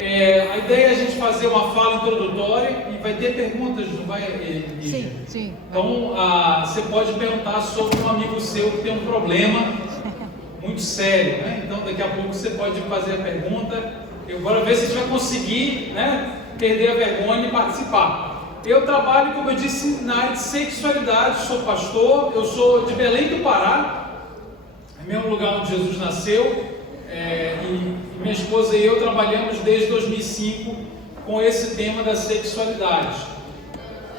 A ideia é a gente fazer uma fala introdutória e vai ter perguntas, não vai, Lígia? Sim. Então, você pode perguntar sobre um amigo seu que tem um problema muito sério, né? Então, daqui a pouco você pode fazer a pergunta. Eu vou ver se a gente vai conseguir, né, perder a vergonha e participar. Eu trabalho, como eu disse, na área de sexualidade, sou pastor, eu sou de Belém do Pará, é mesmo lugar onde Jesus nasceu. E minha esposa e eu trabalhamos desde 2005 com esse tema da sexualidade.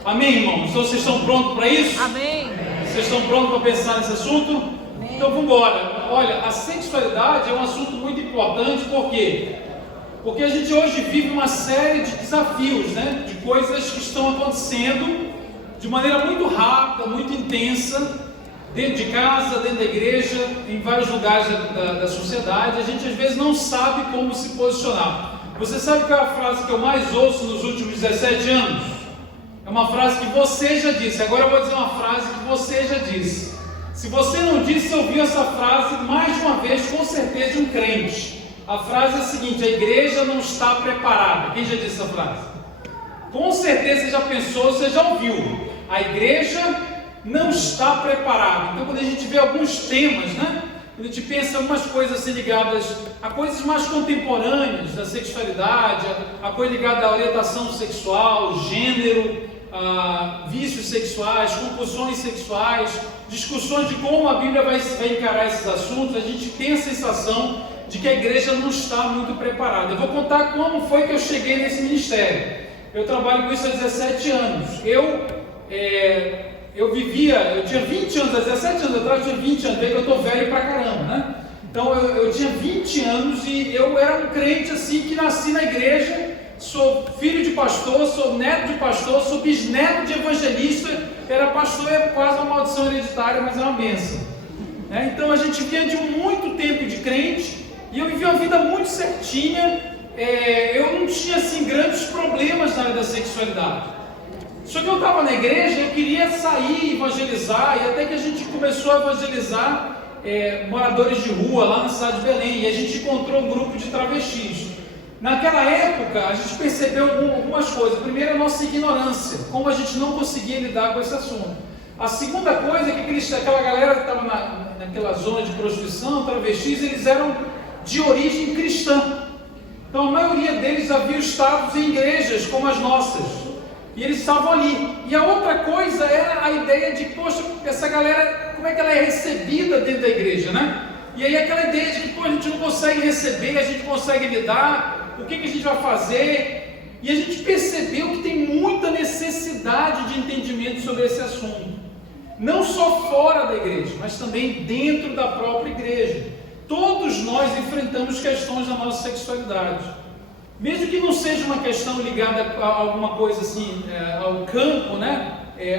Amém, irmãos? Então vocês estão prontos para isso? Amém. Vocês estão prontos para pensar nesse assunto? Amém. Então vamos embora. Olha, a sexualidade é um assunto muito importante, por quê? Porque a gente hoje vive uma série de desafios, né? De coisas que estão acontecendo de maneira muito rápida, muito intensa, dentro de casa, dentro da igreja, em vários lugares da sociedade. A gente às vezes não sabe como se posicionar. Você sabe qual é a frase que eu mais ouço nos últimos 17 anos? É uma frase que você já disse. Agora eu vou dizer uma frase que você já disse. Se você não disse, eu ouvi essa frase mais de uma vez, com certeza, de um crente. A frase é a seguinte: a igreja não está preparada. Quem já disse essa frase? Com certeza você já pensou, você já ouviu. A igreja não está preparado. Então, quando a gente vê alguns temas, né? Quando a gente pensa em algumas coisas assim ligadas a coisas mais contemporâneas da sexualidade, a coisa ligada à orientação sexual, gênero, vícios sexuais, compulsões sexuais, discussões de como a Bíblia vai encarar esses assuntos, a gente tem a sensação de que a igreja não está muito preparada. Eu vou contar como foi que eu cheguei nesse ministério. Eu trabalho com isso há 17 anos. Eu tinha 20 anos, há 17 anos atrás eu tinha 20 anos, veio que eu estou velho pra caramba, né? Então eu tinha 20 anos e eu era um crente assim que nasci na igreja, sou filho de pastor, sou neto de pastor, sou bisneto de evangelista, era pastor, é quase uma maldição hereditária, mas é uma bênção. Então a gente vinha de muito tempo de crente e eu vivi uma vida muito certinha, eu não tinha assim grandes problemas na área da sexualidade. Só que eu estava na igreja, eu queria sair, evangelizar, e até que a gente começou a evangelizar moradores de rua lá na cidade de Belém, e a gente encontrou um grupo de travestis. Naquela época, a gente percebeu algumas coisas. Primeiro, a nossa ignorância, como a gente não conseguia lidar com esse assunto. A segunda coisa é que aquela galera que estava naquela zona de prostituição, travestis, eles eram de origem cristã. Então a maioria deles havia estado em igrejas como as nossas. E eles estavam ali. E a outra coisa era a ideia de, poxa, essa galera, como é que ela é recebida dentro da igreja, né? E aí aquela ideia de que, a gente não consegue receber, a gente consegue lidar, o que a gente vai fazer? E a gente percebeu que tem muita necessidade de entendimento sobre esse assunto. Não só fora da igreja, mas também dentro da própria igreja. Todos nós enfrentamos questões da nossa sexualidade. Mesmo que não seja uma questão ligada a alguma coisa assim, ao campo, né?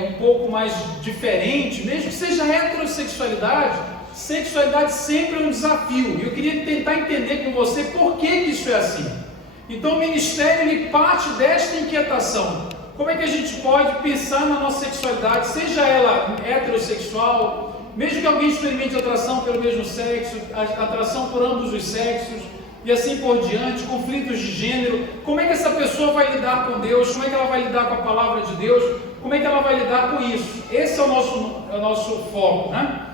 Um pouco mais diferente, mesmo que seja heterossexualidade, sexualidade sempre é um desafio. E eu queria tentar entender com você por que isso é assim. Então o ministério ele parte desta inquietação. Como é que a gente pode pensar na nossa sexualidade, seja ela heterossexual, mesmo que alguém experimente atração pelo mesmo sexo, atração por ambos os sexos, e assim por diante, conflitos de gênero, como é que essa pessoa vai lidar com Deus, como é que ela vai lidar com a palavra de Deus, como é que ela vai lidar com isso? Esse é o nosso foco, né?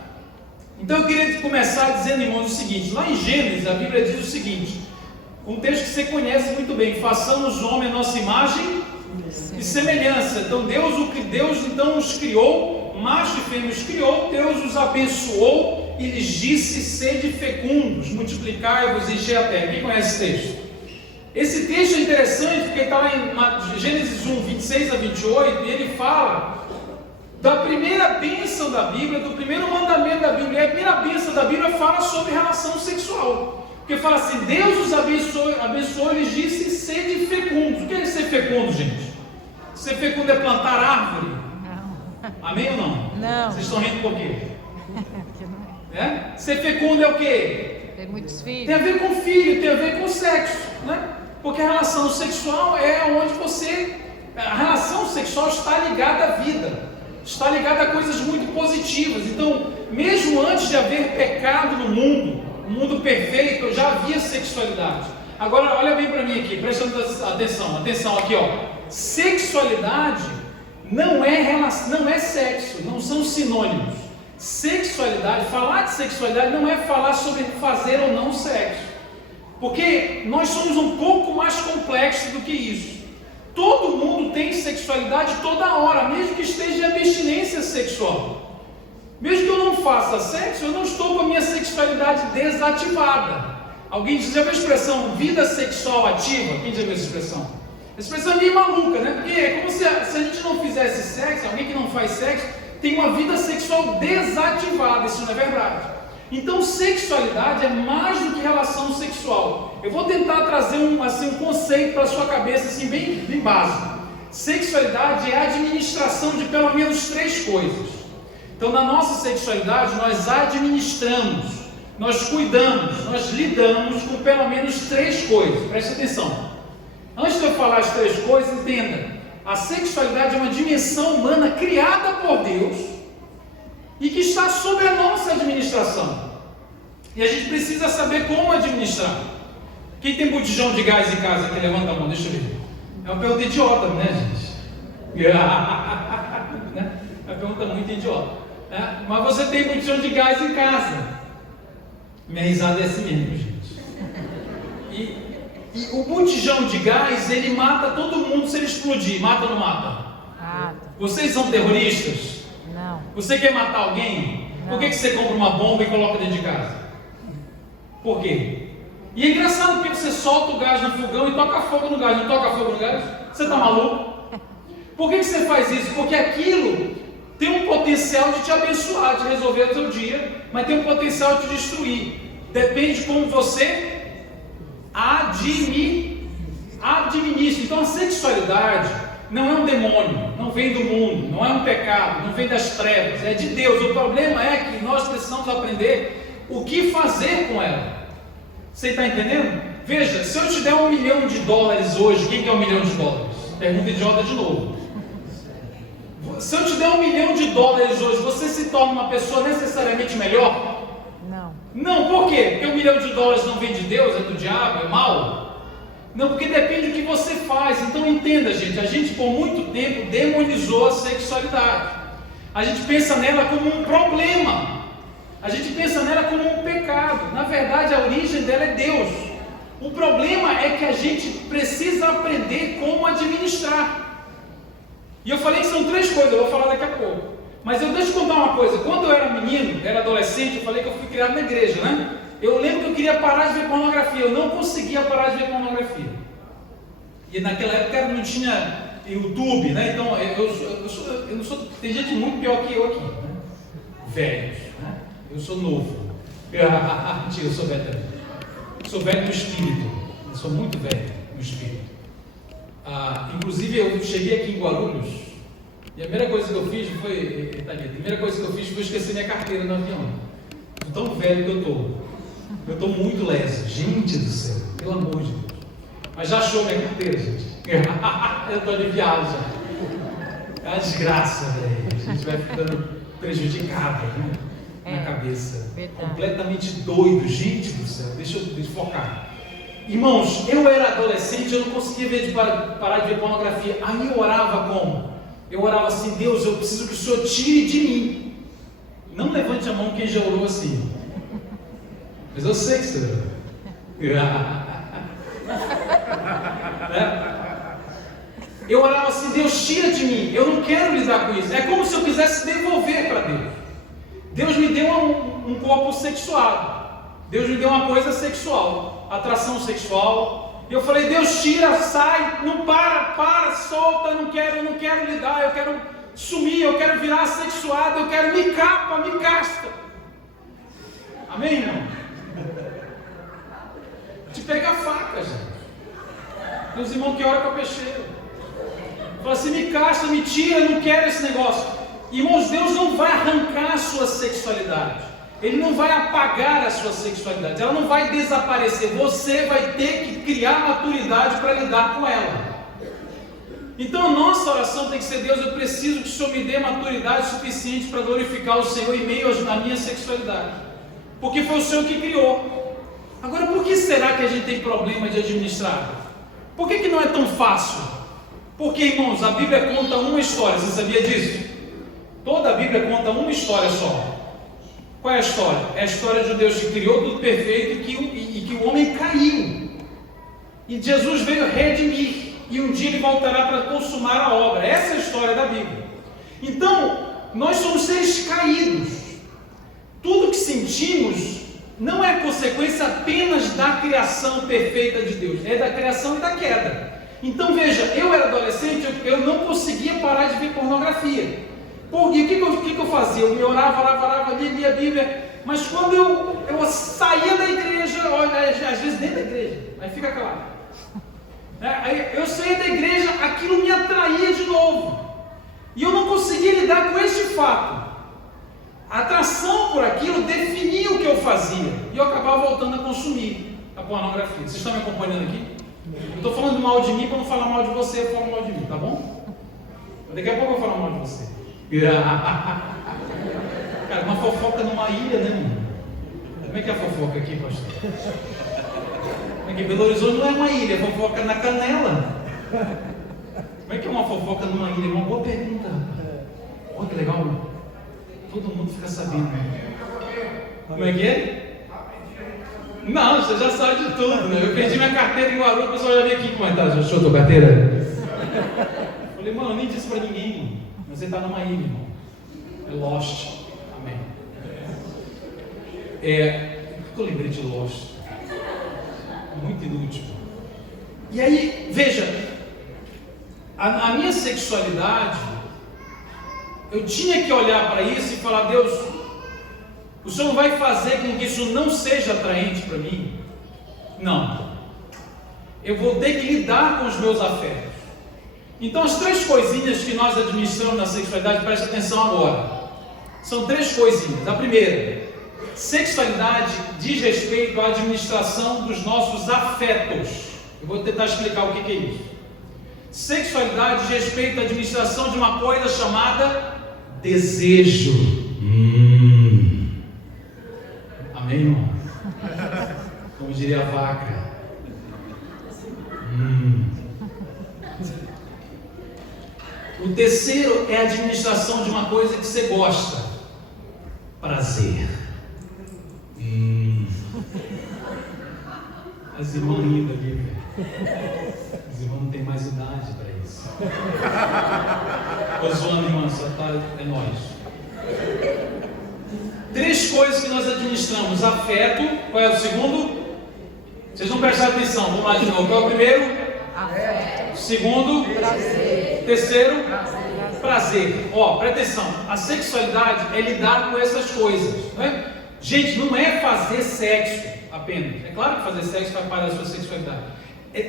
Então eu queria começar dizendo, irmãos, o seguinte: lá em Gênesis, a Bíblia diz o seguinte, um texto que você conhece muito bem: façamos o homem a nossa imagem e semelhança. Então Deus então os criou, macho e fêmea os criou, Deus os abençoou e lhes disse: sede fecundos, multiplicai-vos e enchei a terra. Quem conhece esse texto? Esse texto é interessante porque está lá em Gênesis 1, 26 a 28, e ele fala da primeira bênção da Bíblia, do primeiro mandamento da Bíblia. E a primeira bênção da Bíblia fala sobre relação sexual, porque fala assim: Deus os abençoou e lhes disse: sede fecundos. O que é ser fecundo, gente? Ser fecundo é plantar árvore? Não. Amém ou não? Não. Vocês estão rindo por quê? Ser fecundo é o quê? Ter muitos filhos. Tem a ver com filho, tem a ver com sexo, né? Porque a relação sexual é onde a relação sexual está ligada à vida, está ligada a coisas muito positivas. Então, mesmo antes de haver pecado no mundo, um mundo perfeito, já havia sexualidade. Agora, olha bem para mim aqui, prestando atenção aqui, ó. Sexualidade não é sexo, não são sinônimos. Sexualidade, falar de sexualidade não é falar sobre fazer ou não sexo, porque nós somos um pouco mais complexos do que isso. Todo mundo tem sexualidade toda hora, mesmo que esteja em abstinência sexual. Mesmo que eu não faça sexo, eu não estou com a minha sexualidade desativada. Alguém já viu a expressão vida sexual ativa? Quem já viu essa expressão? A expressão é meio maluca, né? Porque é como se a gente não fizesse sexo, alguém que não faz sexo tem uma vida sexual desativada. Isso não é verdade. Então, sexualidade é mais do que relação sexual. Eu vou tentar trazer um conceito para a sua cabeça, assim, bem básico. Sexualidade é a administração de pelo menos 3 coisas. Então, na nossa sexualidade, nós administramos, nós cuidamos, nós lidamos com pelo menos 3 coisas. Preste atenção. Antes de eu falar as 3 coisas, entenda. A sexualidade é uma dimensão humana criada por Deus e que está sob a nossa administração. E a gente precisa saber como administrar. Quem tem botijão de gás em casa aqui, levanta a mão, deixa eu ver. É uma pergunta idiota, né, gente? É uma pergunta muito idiota. Mas você tem botijão de gás em casa. Minha risada é assim mesmo, gente. E o botijão de gás, ele mata todo mundo se ele explodir. Mata ou não mata? Mata. Vocês são terroristas? Não. Você quer matar alguém? Não. Por que você compra uma bomba e coloca dentro de casa? Por quê? E é engraçado porque você solta o gás no fogão e toca fogo no gás. Não toca fogo no gás? Você está maluco? Por que você faz isso? Porque aquilo tem um potencial de te abençoar, de resolver o teu dia, mas tem um potencial de te destruir. Depende de como você administra. Então a sexualidade não é um demônio, não vem do mundo, não é um pecado, não vem das trevas, é de Deus. O problema é que nós precisamos aprender o que fazer com ela. Você está entendendo? Veja, se eu te der $1 milhão hoje, quem quer $1 milhão? Pergunta idiota de novo. Se eu te der $1 milhão hoje, você se torna uma pessoa necessariamente melhor? Não. Não, por quê? Porque $1 milhão não vem de Deus, é do diabo, é mal? Não, porque depende do que você faz. Então entenda, gente, a gente por muito tempo demonizou a sexualidade. A gente pensa nela como um problema. A gente pensa nela como um pecado. Na verdade, a origem dela é Deus. O problema é que a gente precisa aprender como administrar. E eu falei que são 3 coisas, eu vou falar daqui a pouco. Mas deixa eu contar uma coisa. Quando eu era menino, era adolescente, eu falei que eu fui criado na igreja, né? Eu lembro que eu queria parar de ver pornografia. Eu não conseguia parar de ver pornografia. E naquela época não tinha YouTube, né? Então eu não sou. Tem gente muito pior que eu aqui, né? Velhos, né? Eu sou novo. Mentira, eu sou velho também. Sou velho no espírito. Eu sou muito velho no espírito. Inclusive eu cheguei aqui em Guarulhos e a primeira coisa que eu fiz foi esquecer minha carteira no avião. De tão velho que eu estou. Eu estou muito leso. Gente do céu, pelo amor de Deus. Mas já achou minha carteira, gente? Eu estou aliviado já. É uma desgraça, velho. A gente vai ficando prejudicado, né? Na cabeça. Verdade. Completamente doido. Gente do céu, deixa eu focar. Irmãos, eu era adolescente, eu não conseguia parar de ver pornografia. Aí eu orava como? Eu orava assim: Deus, eu preciso que o Senhor tire de mim. Não levante a mão quem já orou assim. Mas eu sei que você orou. Eu orava assim: Deus, tira de mim. Eu não quero lidar com isso. É como se eu quisesse devolver para Deus. Deus me deu um corpo sexuado. Deus me deu uma coisa sexual, atração sexual. E eu falei: Deus, tira, sai, não para, solta, não quero lidar, eu quero sumir, eu quero virar assexuado, eu quero me castra. Amém, irmão? De pegar faca, gente. Tem uns irmãos que oram com a peixeira. Fala assim: me castra, me tira, eu não quero esse negócio. Irmãos, Deus não vai arrancar a sua sexualidade. Ele não vai apagar a sua sexualidade. Ela não vai desaparecer. Você vai ter que criar maturidade para lidar com ela. Então a nossa oração tem que ser: Deus, eu preciso que o Senhor me dê maturidade suficiente para glorificar o Senhor em meio à minha sexualidade. Porque foi o Senhor que criou. Agora, por que será que a gente tem problema de administrar? Por que não é tão fácil? Porque, irmãos, a Bíblia conta uma história, você sabia disso? Toda a Bíblia conta uma história só. Qual é a história? É a história de um Deus que criou tudo perfeito e que o homem caiu. E Jesus veio redimir. E um dia ele voltará para consumar a obra. Essa é a história da Bíblia. Então, nós somos seres caídos. Tudo que sentimos não é consequência apenas da criação perfeita de Deus. É da criação e da queda. Então veja, eu era adolescente, eu não conseguia parar de ver pornografia. Porque o que eu fazia? Eu me orava, lia a Bíblia. Mas quando eu saía da igreja, olha, às vezes dentro da igreja, aí fica claro. Aí eu saía da igreja, aquilo me atraía de novo. E eu não conseguia lidar com este fato. A atração por aquilo definia o que eu fazia. E eu acabava voltando a consumir a pornografia. Vocês estão me acompanhando aqui? Eu estou falando mal de mim para não falar mal de você, eu falo mal de mim, tá bom? Daqui a pouco eu vou falar mal de você. Cara, uma fofoca numa ilha, né, mano? Como é que é a fofoca aqui, pastor? Aqui, Belo Horizonte não é uma ilha, é fofoca na Canela. Como é que é uma fofoca numa ilha? Uma boa pergunta. Olha que legal. Todo mundo fica sabendo. Como é que é? Não, você já sabe de tudo, né? Eu perdi minha carteira em Guarulhos, o pessoal já veio aqui comentar. Já achou tua carteira? Falei, mano, eu nem disse pra ninguém, mano. Mas você está numa ilha, irmão. É Lost. Amém. Por que eu lembrei de Lost? Muito inútil. E aí, veja, a minha sexualidade, eu tinha que olhar para isso e falar, Deus, o Senhor vai fazer com que isso não seja atraente para mim? Não. Eu vou ter que lidar com os meus afetos. Então, as três coisinhas que nós administramos na sexualidade, preste atenção agora. São três coisinhas. A primeira, sexualidade diz respeito à administração dos nossos afetos. Eu vou tentar explicar o que é isso. Sexualidade diz respeito à administração de uma coisa chamada desejo. Amém, irmão? Como diria a vaca. O terceiro é a administração de uma coisa que você gosta. Prazer. As irmãs rindo ali, velho. As irmãs não têm mais idade para isso. Ô zoando, irmã, só tá, é nós. Três coisas que nós administramos: afeto. Qual é o segundo? Vocês não prestaram atenção, vamos lá de novo. Qual é o primeiro? Afeto. Segundo? Prazer. Terceiro? Prazer. Ó, presta atenção. A sexualidade é lidar com essas coisas, não é? Gente, não é fazer sexo apenas. É claro que fazer sexo faz parte da sua sexualidade.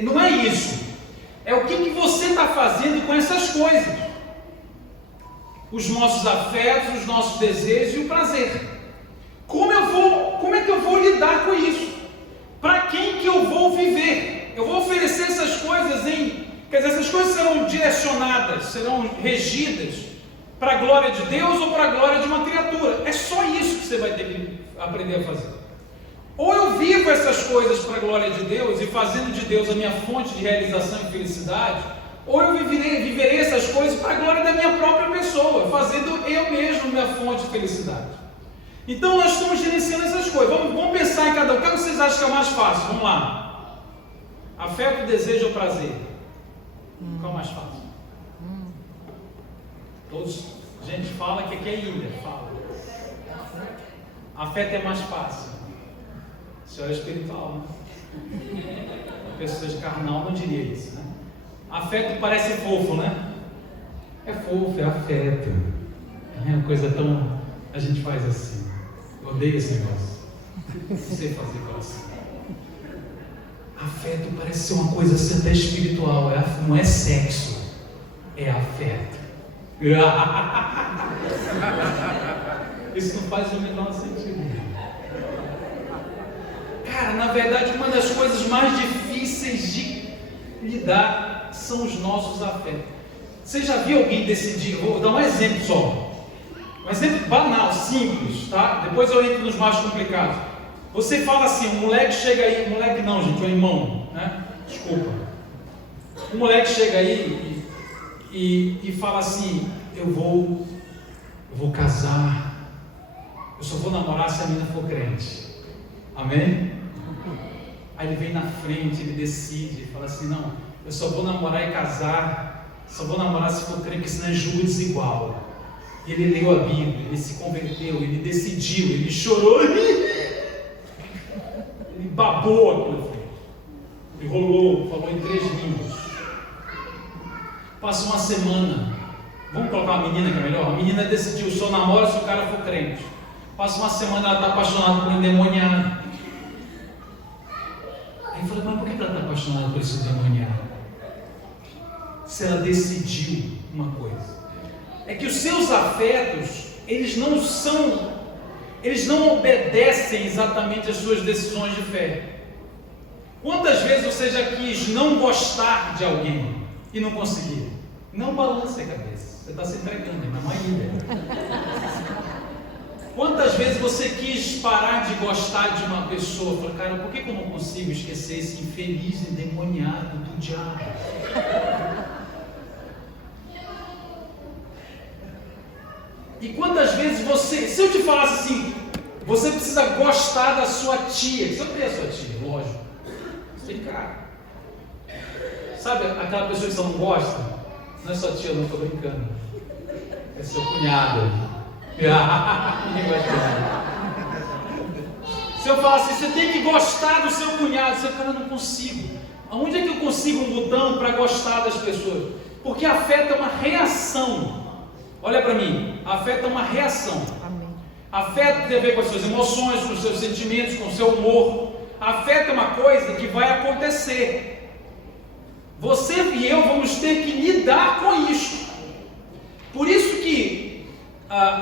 Não é isso. É o que você está fazendo com essas coisas. Os nossos afetos, os nossos desejos e o prazer. Como é que eu vou lidar com isso? Para quem que eu vou viver? Eu vou oferecer essas coisas quer dizer, essas coisas serão direcionadas, serão regidas para a glória de Deus ou para a glória de uma criatura. É só isso que você vai ter que aprender a fazer. Ou eu vivo essas coisas para a glória de Deus e fazendo de Deus a minha fonte de realização e felicidade, ou eu viverei essas coisas para a glória da minha própria pessoa, fazendo eu mesmo minha fonte de felicidade. Então nós estamos gerenciando essas coisas. Vamos pensar em cada um. O que vocês acham que é o mais fácil? Vamos lá. Afeto, desejo ou prazer? Qual é o mais fácil? Todos, a gente fala que aqui é ilha, fala. Afeto é mais fácil. A senhora é espiritual, né? A pessoa de carnal não diria isso, né? Afeto parece fofo, né? É fofo, é afeto. É uma coisa tão... A gente faz assim. Eu odeio esse negócio. Não sei fazer coração. Afeto parece ser uma coisa assim até espiritual. Não é sexo. É afeto. Isso não faz o menor sentido. Cara, na verdade, uma das coisas mais difíceis de lidar são os nossos afetos. Você já viu alguém decidir? Vou dar um exemplo só. Um exemplo banal, simples, tá? Depois eu entro nos mais complicados. Você fala assim, um moleque chega aí, moleque não, gente, um irmão, né? Desculpa. Um moleque chega aí e fala assim, eu vou casar, eu só vou namorar se a menina for crente. Amém? Aí ele vem na frente, ele decide, fala assim, não, eu só vou namorar e casar, só vou namorar se for crente, porque senão é julgo desigual. E ele leu a Bíblia, ele se converteu, ele decidiu, ele chorou, ele babou aqui na frente, ele rolou, falou em 3 línguas. Passou uma semana, vamos colocar uma menina que é melhor? A menina decidiu, só namora se o cara for crente. Passa uma semana, ela está apaixonada por um endemoniado. Aí eu falei, mas por que ela está apaixonada por esse endemoniado? Se ela decidiu uma coisa, é que os seus afetos, eles não obedecem exatamente às suas decisões de fé. Quantas vezes você já quis não gostar de alguém e não conseguiu? Não balance a cabeça, você está se entregando, é uma ilha. Quantas vezes você quis parar de gostar de uma pessoa? Falei, cara, por que eu não consigo esquecer esse infeliz endemoniado do diabo? E quantas vezes se eu te falasse assim, você precisa gostar da sua tia, você odeia a sua tia, lógico, você tem cara. Sabe aquela pessoa que você não gosta? Não é sua tia, não, estou brincando. É seu cunhado. Se eu falar assim, você tem que gostar do seu cunhado, você fala, não consigo. Aonde é que eu consigo um botão para gostar das pessoas? Porque afeta uma reação. Olha para mim, afeta uma reação. Afeta tem a ver com as suas emoções, com os seus sentimentos, com o seu humor. Afeta uma coisa que vai acontecer. Você e eu vamos ter que lidar com isso. Por isso que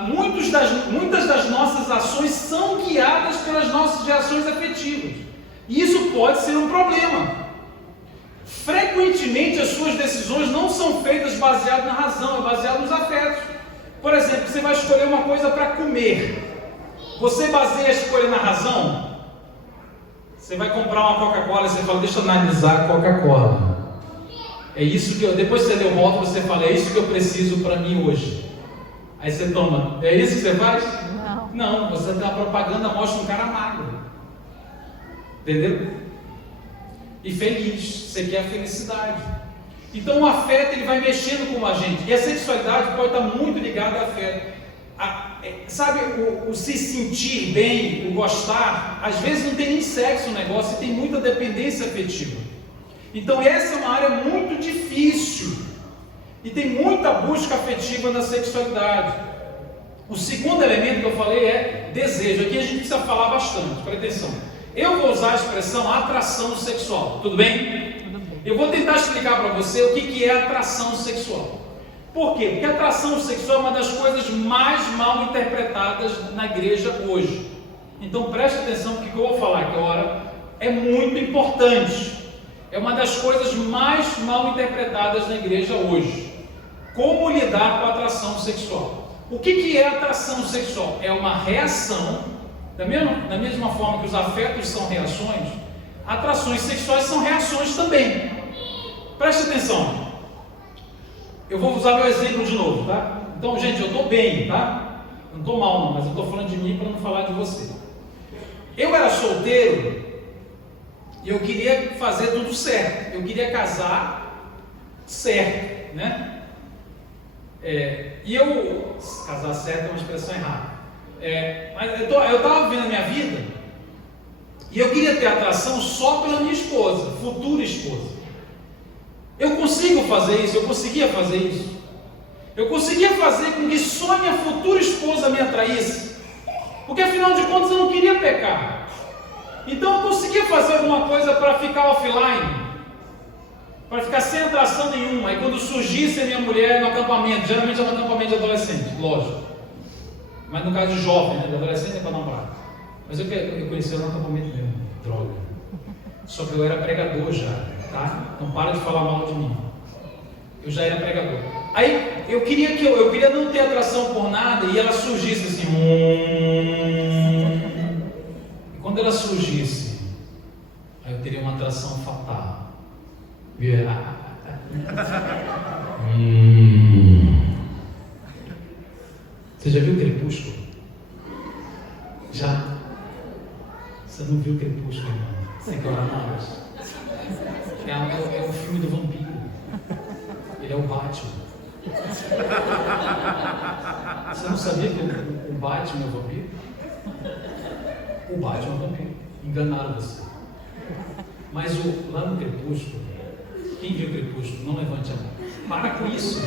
muitas das nossas ações são guiadas pelas nossas reações afetivas. E isso pode ser um problema. Frequentemente as suas decisões não são feitas baseadas na razão, é baseado nos afetos. Por exemplo, você vai escolher uma coisa para comer. Você baseia a escolha na razão? Você vai comprar uma Coca-Cola e você fala, deixa eu analisar a Coca-Cola. É isso que depois que você deu volta, você fala, é isso que eu preciso para mim hoje. Aí você toma, é isso que você faz? Não, você dá propaganda, mostra um cara magro. Entendeu? E feliz, você quer a felicidade. Então o afeto ele vai mexendo com a gente. E a sexualidade pode estar muito ligada ao afeto. Sabe, o se sentir bem, o gostar, às vezes não tem nem sexo no negócio e tem muita dependência afetiva. Então essa é uma área muito difícil. E tem muita busca afetiva na sexualidade. O segundo elemento que eu falei é desejo. Aqui a gente precisa falar bastante, presta atenção. Eu vou usar a expressão atração sexual, tudo bem? Tudo bem. Eu vou tentar explicar para você o que é atração sexual. Por quê? Porque a atração sexual é uma das coisas mais mal interpretadas na igreja hoje. Então preste atenção no que eu vou falar aqui agora, é muito importante. É uma das coisas mais mal interpretadas na igreja hoje. Como lidar com a atração sexual? O que é atração sexual? É uma reação. Da mesma forma que os afetos são reações, atrações sexuais são reações também. Preste atenção. Eu vou usar meu exemplo de novo, tá? Então, gente, eu estou bem, tá? Não estou mal não, mas eu estou falando de mim para não falar de você. Eu era solteiro e eu queria fazer tudo certo. Eu queria casar certo, né? Casar certo é uma expressão errada. Mas eu estava vivendo a minha vida e eu queria ter atração só pela minha esposa, futura esposa. Eu consigo fazer isso, eu conseguia fazer isso. Eu conseguia fazer com que só a minha futura esposa me atraísse, porque afinal de contas eu não queria pecar. Então eu conseguia fazer alguma coisa para ficar offline, para ficar sem atração nenhuma. Aí quando surgisse a minha mulher no acampamento, geralmente é no acampamento de adolescente, lógico. Mas no caso de jovem, né? De adolescente é para namorar. Mas eu conheci ela no acampamento mesmo, droga. Só que eu era pregador já, tá? Então para de falar mal de mim. Eu já era pregador. Aí eu queria não ter atração por nada e ela surgisse assim. E quando Quando ela surgisse, aí eu teria uma atração fatal. Você já viu Crepúsculo? Já? Você não viu Crepúsculo, irmão? Tem que orar mais. É um filme do vampiro. Ele é o Batman. Você não sabia que o Batman é o vampiro? O Batman é o vampiro. Enganaram você. Mas lá no Crepúsculo, quem viu Crepúsculo, não levante a mão. Para com isso.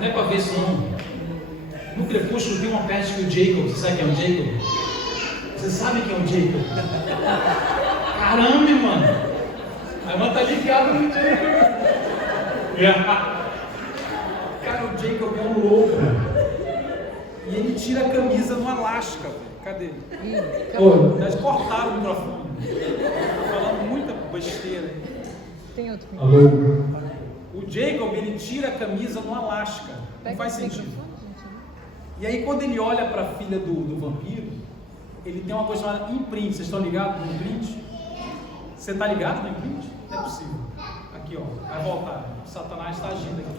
Não é para ver isso não. No Crepúsculo tem uma peste que o Jacob. Você sabe quem é o Jacob? Você sabe quem é o Jacob? Caramba, mano. A irmã tá ligada no Jacob. Cara, o Jacob é um louco. E ele tira a camisa no Alasca, velho. Cadê ele? Eles cortaram o microfone. Tá falando muita besteira aí. Tem outro microfone. Alô? O Jacob, ele tira a camisa no Alasca. Não faz sentido. E aí quando ele olha para a filha do vampiro, ele tem uma coisa chamada imprint. Vocês estão ligados no imprint? Você está ligado no imprint? Não é possível. Aqui, ó, vai voltar. O Satanás está agindo aqui.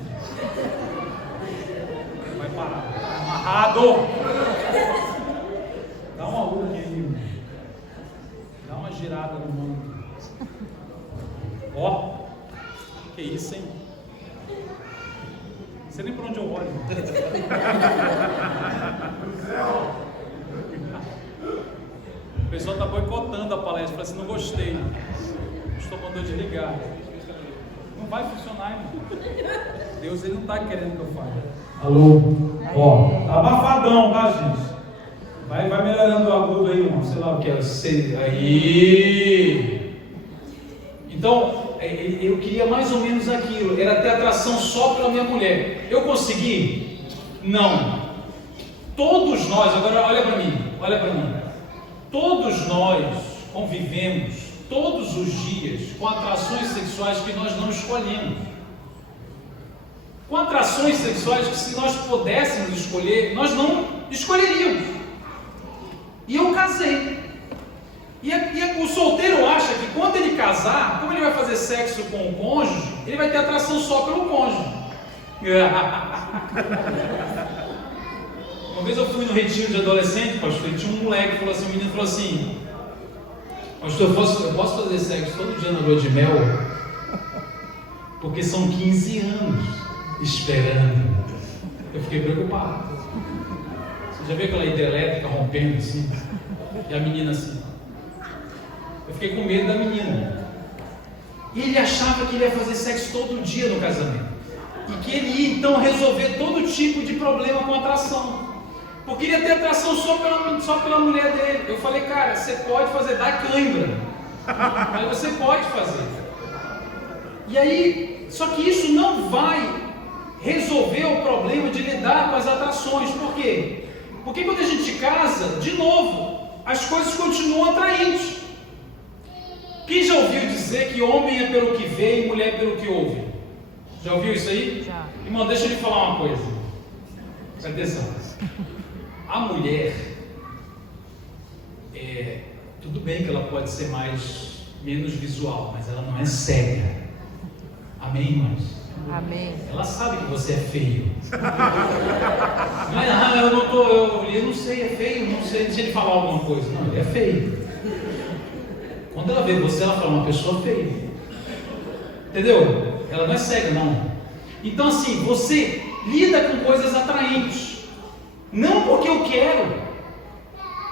Vai parar. Tá amarrado. Dá uma look aí. Dá uma girada no mundo. Ó. Que isso, hein? Não sei nem por onde eu olho. O pessoal está boicotando a palestra. Fala assim, não gostei. O pastor mandou desligar. Não vai funcionar, irmão. Deus, ele não está querendo que eu fale. Alô? Ó, tá abafadão, tá, gente? Vai melhorando o agudo aí, irmão. Sei lá o que é. Aí. Então, eu queria mais ou menos aquilo. Era ter atração só pela minha mulher. Eu consegui? Não. Todos nós, agora olha para mim. Todos nós convivemos todos os dias com atrações sexuais que nós não escolhemos. Com atrações sexuais que, se nós pudéssemos escolher, nós não escolheríamos. E eu casei. E o solteiro acha que quando ele casar, como ele vai fazer sexo com o cônjuge, ele vai ter atração só pelo cônjuge. Uma vez eu fui no retiro de adolescente, pastor, e tinha um moleque, um menino falou assim: pastor, eu posso fazer sexo todo dia na lua de mel? Porque são 15 anos esperando. Eu fiquei preocupado. Você já viu aquela hidrelétrica rompendo assim? E a menina assim? Eu fiquei com medo da menina. E ele achava que ele ia fazer sexo todo dia no casamento. E que ele ia então resolver todo tipo de problema com atração. Porque ele ia ter atração só pela mulher dele. Eu falei, cara, você pode fazer, dá cãibra. Mas você pode fazer. E aí, só que isso não vai resolver o problema de lidar com as atrações. Por quê? Porque quando a gente casa, de novo, as coisas continuam atraentes. Quem já ouviu dizer que homem é pelo que vê e mulher é pelo que ouve? Já ouviu isso aí? Já. Irmão, deixa eu lhe falar uma coisa. Presta atenção. A mulher, tudo bem que ela pode ser menos visual, mas ela não é cega. Amém, irmãos? Amém. Ela sabe que você é feio. Não é, eu não sei, é feio, não sei, deixa ele falar alguma coisa. Não, ele é feio. Quando ela vê você, ela fala, uma pessoa feia. Entendeu? Ela não é cega, não. Então assim, você lida com coisas atraentes. Não porque eu quero.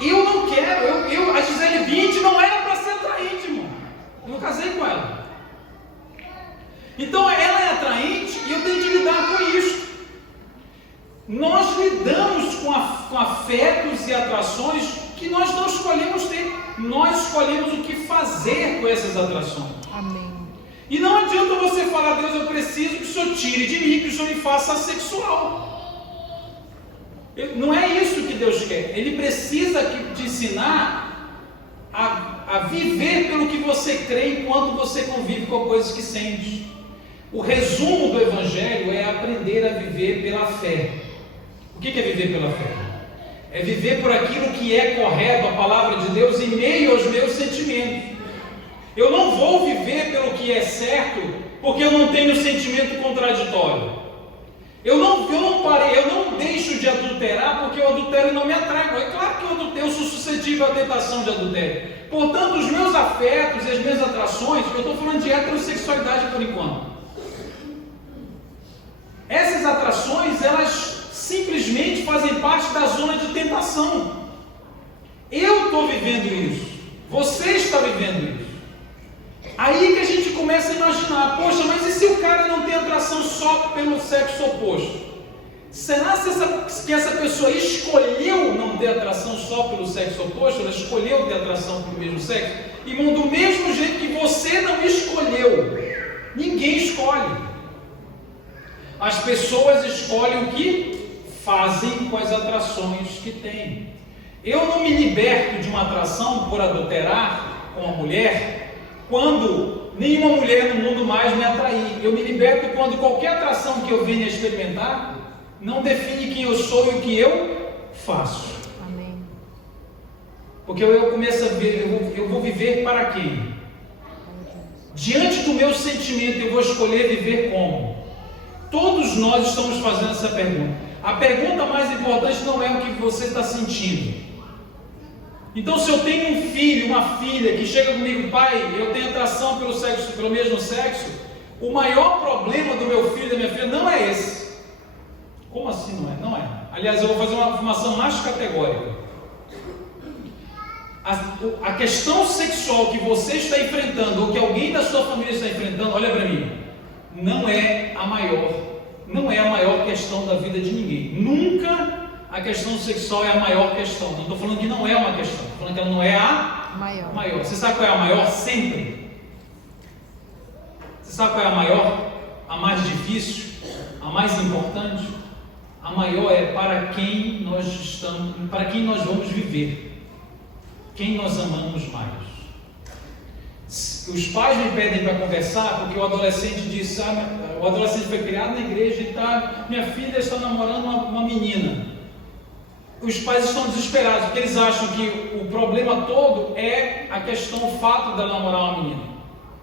Eu não quero. A Gisele Bündchen não era para ser atraente, irmão. Eu não casei com ela. Então ela é atraente e eu tenho que lidar com isso. Nós lidamos com afetos e atrações que nós não escolhemos ter. Nós escolhemos o que fazer com essas atrações. Amém. E não adianta você falar, Deus, eu preciso que o Senhor tire de mim, que o Senhor me faça assexual. Não é isso que Deus quer. Ele precisa te ensinar a viver pelo que você crê enquanto você convive com coisas que sente. O resumo do Evangelho é aprender a viver pela fé. O que é viver pela fé? é viver por aquilo que é correto, a palavra de Deus, em meio aos meus sentimentos. Eu não vou viver pelo que é certo, porque eu não tenho sentimento contraditório. Eu não deixo de adulterar, porque o adultério não me atrai. É claro que eu sou suscetível à tentação de adultério. Portanto, os meus afetos e as minhas atrações, eu estou falando de heterossexualidade por enquanto. Essas atrações, elas simplesmente fazem parte da zona de tentação. Eu estou vivendo isso. Você está vivendo isso. Aí que a gente começa a imaginar, poxa, mas e se o cara não tem atração só pelo sexo oposto? Será que essa pessoa escolheu não ter atração só pelo sexo oposto? Ela escolheu ter atração pelo mesmo sexo? Irmão, do mesmo jeito que você não escolheu, ninguém escolhe. As pessoas escolhem o que fazem com as atrações que têm. Eu não me liberto de uma atração por adulterar com a mulher quando nenhuma mulher no mundo mais me atrair. Eu me liberto quando qualquer atração que eu venha experimentar não define quem eu sou e o que eu faço. Amém. Porque eu começo a ver, eu vou viver para quem? Diante do meu sentimento, eu vou escolher viver como? Todos nós estamos fazendo essa pergunta. A pergunta mais importante não é o que você está sentindo. Então, se eu tenho um filho, uma filha que chega comigo, pai, eu tenho atração pelo mesmo sexo, o maior problema do meu filho e da minha filha não é esse. Como assim não é? Não é. Aliás, eu vou fazer uma afirmação mais categórica. A questão sexual que você está enfrentando, ou que alguém da sua família está enfrentando, olha para mim, não é a maior questão da vida de ninguém. Nunca a questão sexual é a maior questão. Não estou falando que não é uma questão, estou falando que ela não é a maior. Você sabe qual é a maior? Sempre. Você sabe qual é a maior? A mais difícil? A mais importante? A maior é para quem nós estamos, para quem nós vamos viver. Quem nós amamos mais. Os pais me pedem para conversar porque o adolescente disse, o adolescente foi criado na igreja e minha filha está namorando uma menina. Os pais estão desesperados porque eles acham que o problema todo é a questão, o fato dela namorar uma menina.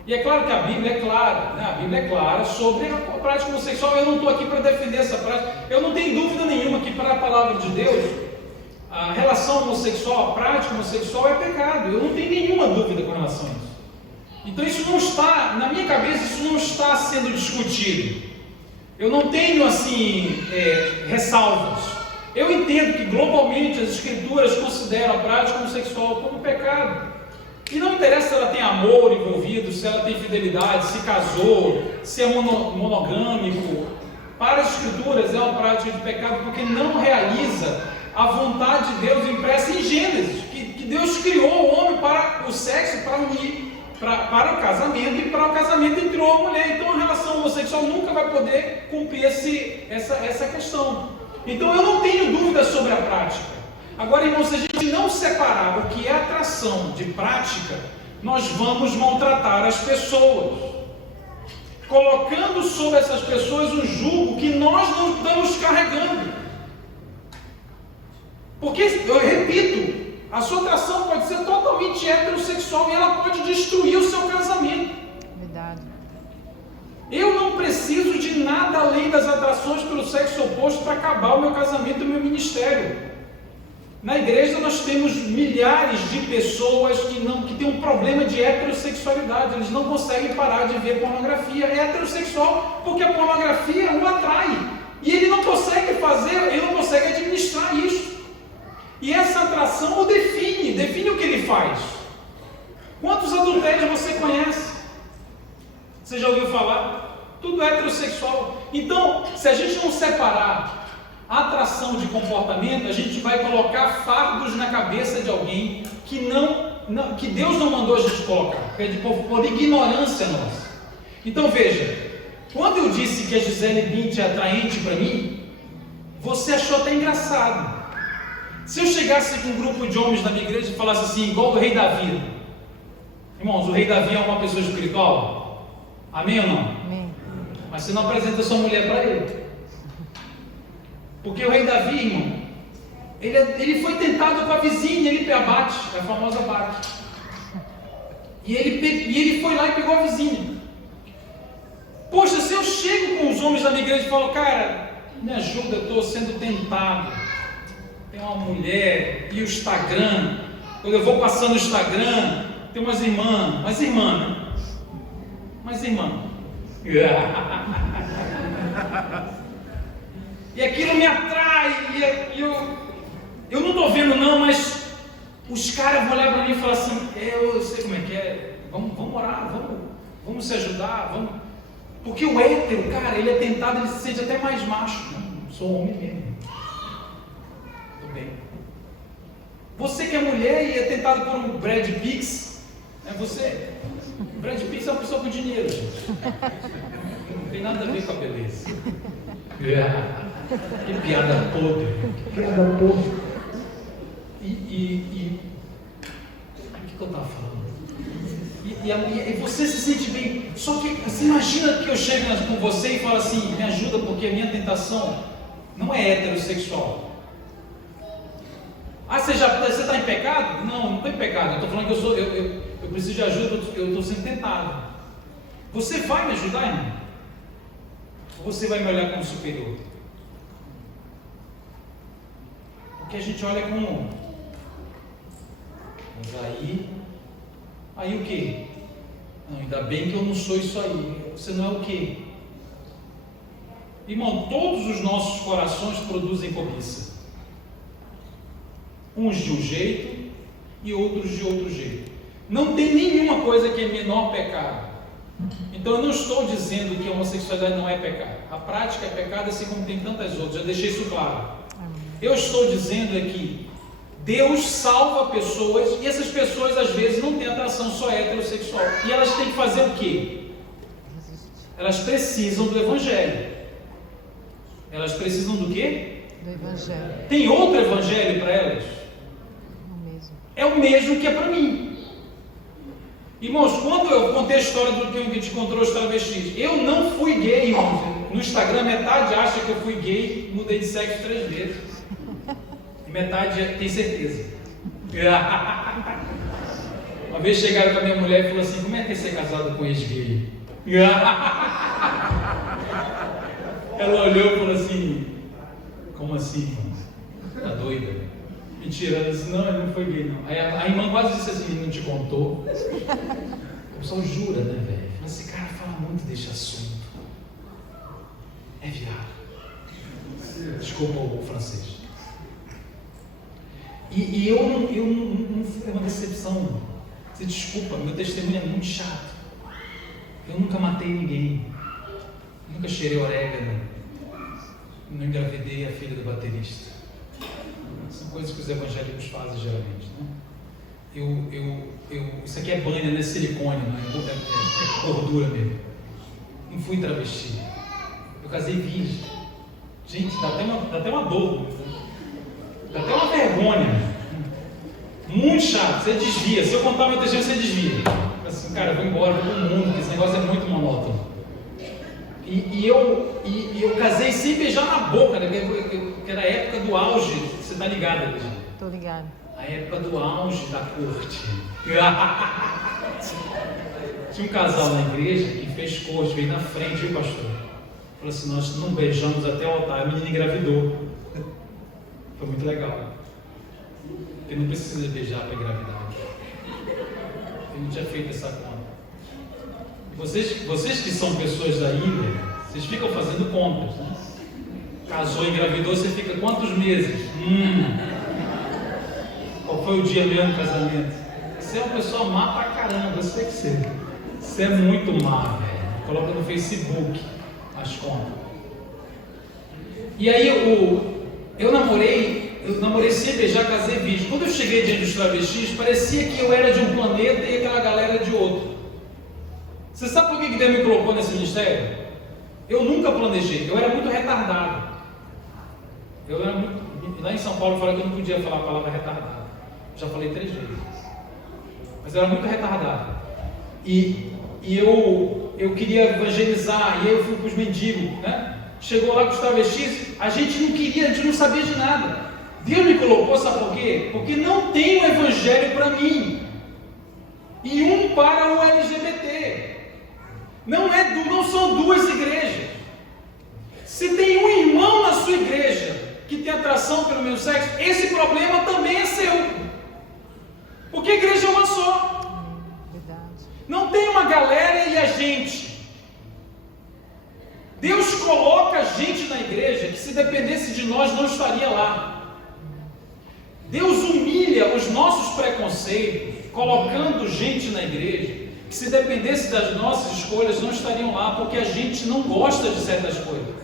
E é claro que a Bíblia é clara, né? A Bíblia é clara sobre a prática homossexual. Eu não estou aqui para defender essa prática. Eu não tenho dúvida nenhuma que para a palavra de Deus, a relação homossexual, a prática homossexual é pecado. Eu não tenho nenhuma dúvida com relação a isso. Então isso não está, na minha cabeça, isso não está sendo discutido. Eu não tenho assim, ressalvas. Eu entendo que globalmente as escrituras consideram a prática homossexual como pecado. E não interessa se ela tem amor envolvido, se ela tem fidelidade, se casou, se é monogâmico. Para as escrituras é uma prática de pecado porque não realiza a vontade de Deus impressa em Gênesis, que Deus criou o homem para o sexo, para unir, para o casamento, e para o casamento entrou a mulher. Então a relação homossexual nunca vai poder cumprir essa questão. Então eu não tenho dúvida sobre a prática. Agora, irmãos, se a gente não separar o que é atração de prática, nós vamos maltratar as pessoas, colocando sobre essas pessoas um jugo que nós não estamos carregando. Porque, eu repito, a sua atração pode ser totalmente heterossexual e ela pode destruir o seu casamento. Verdade. Eu não preciso de nada além das atrações pelo sexo oposto para acabar o meu casamento e o meu ministério. Na igreja nós temos milhares de pessoas que têm um problema de heterossexualidade. Eles não conseguem parar de ver pornografia. É heterossexual porque a pornografia o atrai. E ele não consegue administrar isso. E essa atração o define o que ele faz. Quantos adultérios você conhece? Você já ouviu falar? Tudo heterossexual. Então, se a gente não separar a atração de comportamento, a gente vai colocar fardos na cabeça de alguém que Deus não mandou a gente colocar, por ignorância nossa. Então veja, quando eu disse que a Gisele Bündchen é atraente para mim, você achou até engraçado. Se eu chegasse com um grupo de homens na minha igreja e falasse assim, igual o rei Davi, irmãos, o rei Davi é uma pessoa espiritual? Amém ou não? Amém. Mas você não apresenta sua mulher para ele. Porque o rei Davi, irmão, Ele foi tentado com a vizinha, ele abate, a famosa bate. E ele foi lá e pegou a vizinha. Poxa, se eu chego com os homens da minha igreja e falo, cara, me ajuda, eu estou sendo tentado. Tem uma mulher e o Instagram. Quando eu vou passando o Instagram, tem umas irmãs, né? Umas irmãs. E aquilo me atrai, e eu não estou vendo não, mas os caras vão olhar para mim e falar assim, eu sei como é que é, vamos orar, vamos se ajudar, vamos. Porque o hétero, cara, ele é tentado, ele se sente até mais macho. Não, sou homem mesmo. Tudo bem. Você que é mulher e é tentado por um Brad Pitt, Brad Pitt é uma pessoa com dinheiro, gente. Não tem nada a ver com a beleza. Que piada podre. Piada podre. O que eu estava falando? E você se sente bem. Só que você imagina que eu chego com você e falo assim, me ajuda porque a minha tentação não é heterossexual. Ah, você está em pecado? Não estou em pecado. Eu estou falando que eu preciso de ajuda, eu estou sendo tentado. Você vai me ajudar, irmão? Ou você vai me olhar como superior? Porque a gente olha como. Mas aí o quê? Não, ainda bem que eu não sou isso aí. Você não é o quê? Irmão, todos os nossos corações produzem cobiça. Uns de um jeito e outros de outro jeito. Não tem nenhuma coisa que é menor pecado. Então eu não estou dizendo que a homossexualidade não é pecado. A prática é pecado, assim como tem tantas outras. Já deixei isso claro. Eu estou dizendo é que Deus salva pessoas e essas pessoas às vezes não têm atração só heterossexual. E elas têm que fazer o quê? Elas precisam do Evangelho. Elas precisam do quê? Do Evangelho. Tem outro Evangelho para elas? É o mesmo que é para mim. Irmãos, quando eu contei a história do que a gente encontrou os travestis, eu não fui gay, irmãos. No Instagram, metade acha que eu fui gay, mudei de sexo 3 vezes. E metade tem certeza. Uma vez chegaram com a minha mulher e falaram assim, como é que é ser casado com ex-gay? Ela olhou e falou assim, como assim, irmão? Tá doida? Mentira, ela disse, não, ele não foi gay não. Aí a irmã quase disse assim, ele não te contou? O pessoal jura, né, velho? Esse cara fala muito desse assunto. É viado. Desculpa o francês. E eu não, é uma decepção. Você desculpa, meu testemunho é muito chato. Eu nunca matei ninguém. Nunca cheirei orégano. Não engravidei a filha do baterista. São coisas que os evangélicos fazem geralmente, né? Isso aqui é banha, não é silicone, não é gordura mesmo. Não fui travesti. Eu casei virgem. Gente, dá até uma dor. Dá até uma vergonha. Muito chato, você desvia. Se eu contar meu testemunho, você desvia. Assim, cara, eu vou embora, vou pro mundo, porque esse negócio é muito monótono. E eu casei sem beijar na boca, né? Que era a época do auge. Você tá ligado, Luiz? Tô ligado. A época do auge da corte. Tinha um casal na igreja que fez corte, veio na frente, viu, pastor? Falou assim, nós não beijamos até o altar. A menina engravidou. Foi muito legal. Porque não precisa beijar para engravidar. Eu não tinha feito essa conta. Vocês que são pessoas da ilha, vocês ficam fazendo contas, né? Casou, engravidou, você fica quantos meses? Qual foi o dia mesmo do casamento? Você é uma pessoa má pra caramba, eu sei que você. Você é muito má, velho. Coloca no Facebook as contas. E aí eu namorei sem beijar, casei virgem. Quando eu cheguei diante dos travestis, parecia que eu era de um planeta e aquela galera era de outro. Você sabe por que Deus me colocou nesse ministério? Eu nunca planejei, eu era muito retardado. Lá em São Paulo eu falei que eu não podia falar a palavra retardado. Já falei 3 vezes. Mas eu era muito retardado. E eu queria evangelizar, e aí eu fui para os mendigos, né? Chegou lá com os travestis, a gente não queria, a gente não sabia de nada. Deus me colocou, sabe por quê? Porque não tem um evangelho para mim e um para o LGBT. Não são duas igrejas. Se tem um irmão na sua igreja que tem atração pelo mesmo sexo, esse problema também é seu. Porque a igreja é uma só. Verdade. Não tem uma galera e a gente. Deus coloca gente na igreja que, se dependesse de nós, não estaria lá. Deus humilha os nossos preconceitos, colocando gente na igreja que, se dependesse das nossas escolhas, não estariam lá, porque a gente não gosta de certas coisas.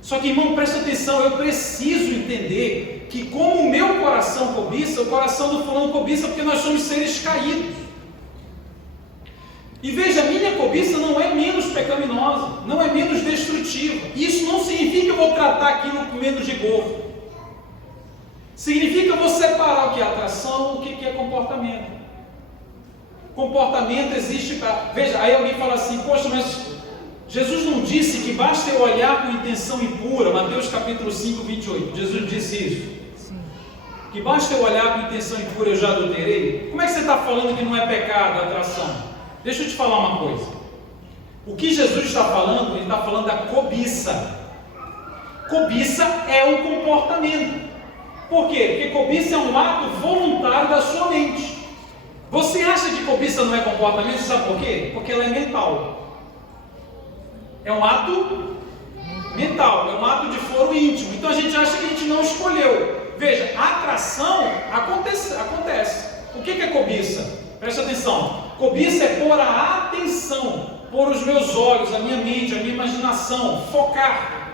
Só que, irmão, presta atenção, eu preciso entender que, como o meu coração cobiça, o coração do fulano cobiça, porque nós somos seres caídos. E veja, a minha cobiça não é menos pecaminosa, não é menos destrutiva. Isso não significa que eu vou tratar aquilo com menos rigor. Significa que eu vou separar o que é atração, o que é comportamento. Comportamento existe para... Veja, aí alguém fala assim, poxa, mas Jesus não disse que basta eu olhar com intenção impura, Mateus capítulo 5, 28. Jesus disse isso. Sim. Que basta eu olhar com intenção impura, eu já adulterei. Como é que você está falando que não é pecado a atração? Deixa eu te falar uma coisa. O que Jesus está falando, ele está falando da cobiça. Cobiça é um comportamento. Por quê? Porque cobiça é um ato voluntário da sua mente. Você acha que cobiça não é comportamento? Sabe por quê? Porque ela é mental. É um ato mental, é um ato de foro íntimo. Então a gente acha que a gente não escolheu. Veja, a atração acontece. O que é cobiça? Presta atenção. Cobiça é pôr a atenção, pôr os meus olhos, a minha mente, a minha imaginação, focar.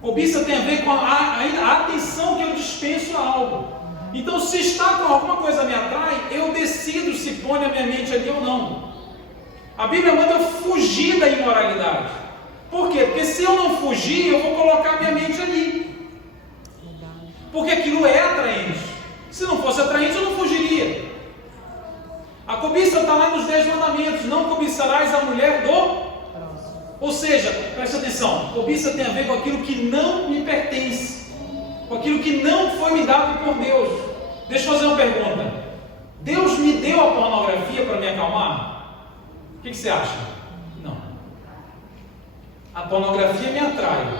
Cobiça tem a ver com a atenção que eu dispenso a algo. Então, se está com alguma coisa me atrai, eu decido se põe a minha mente ali ou não. A Bíblia manda eu fugir da imoralidade. Por quê? Porque se eu não fugir, eu vou colocar minha mente ali. Porque aquilo é atraente. Se não fosse atraente, eu não fugiria. A cobiça está lá nos 10 mandamentos. Não cobiçarás a mulher do... Ou seja, presta atenção, cobiça tem a ver com aquilo que não me pertence, com aquilo que não foi me dado por Deus. Deixa eu fazer uma pergunta. Deus me deu a pornografia para me acalmar? O que você acha? Não. A pornografia me atrai.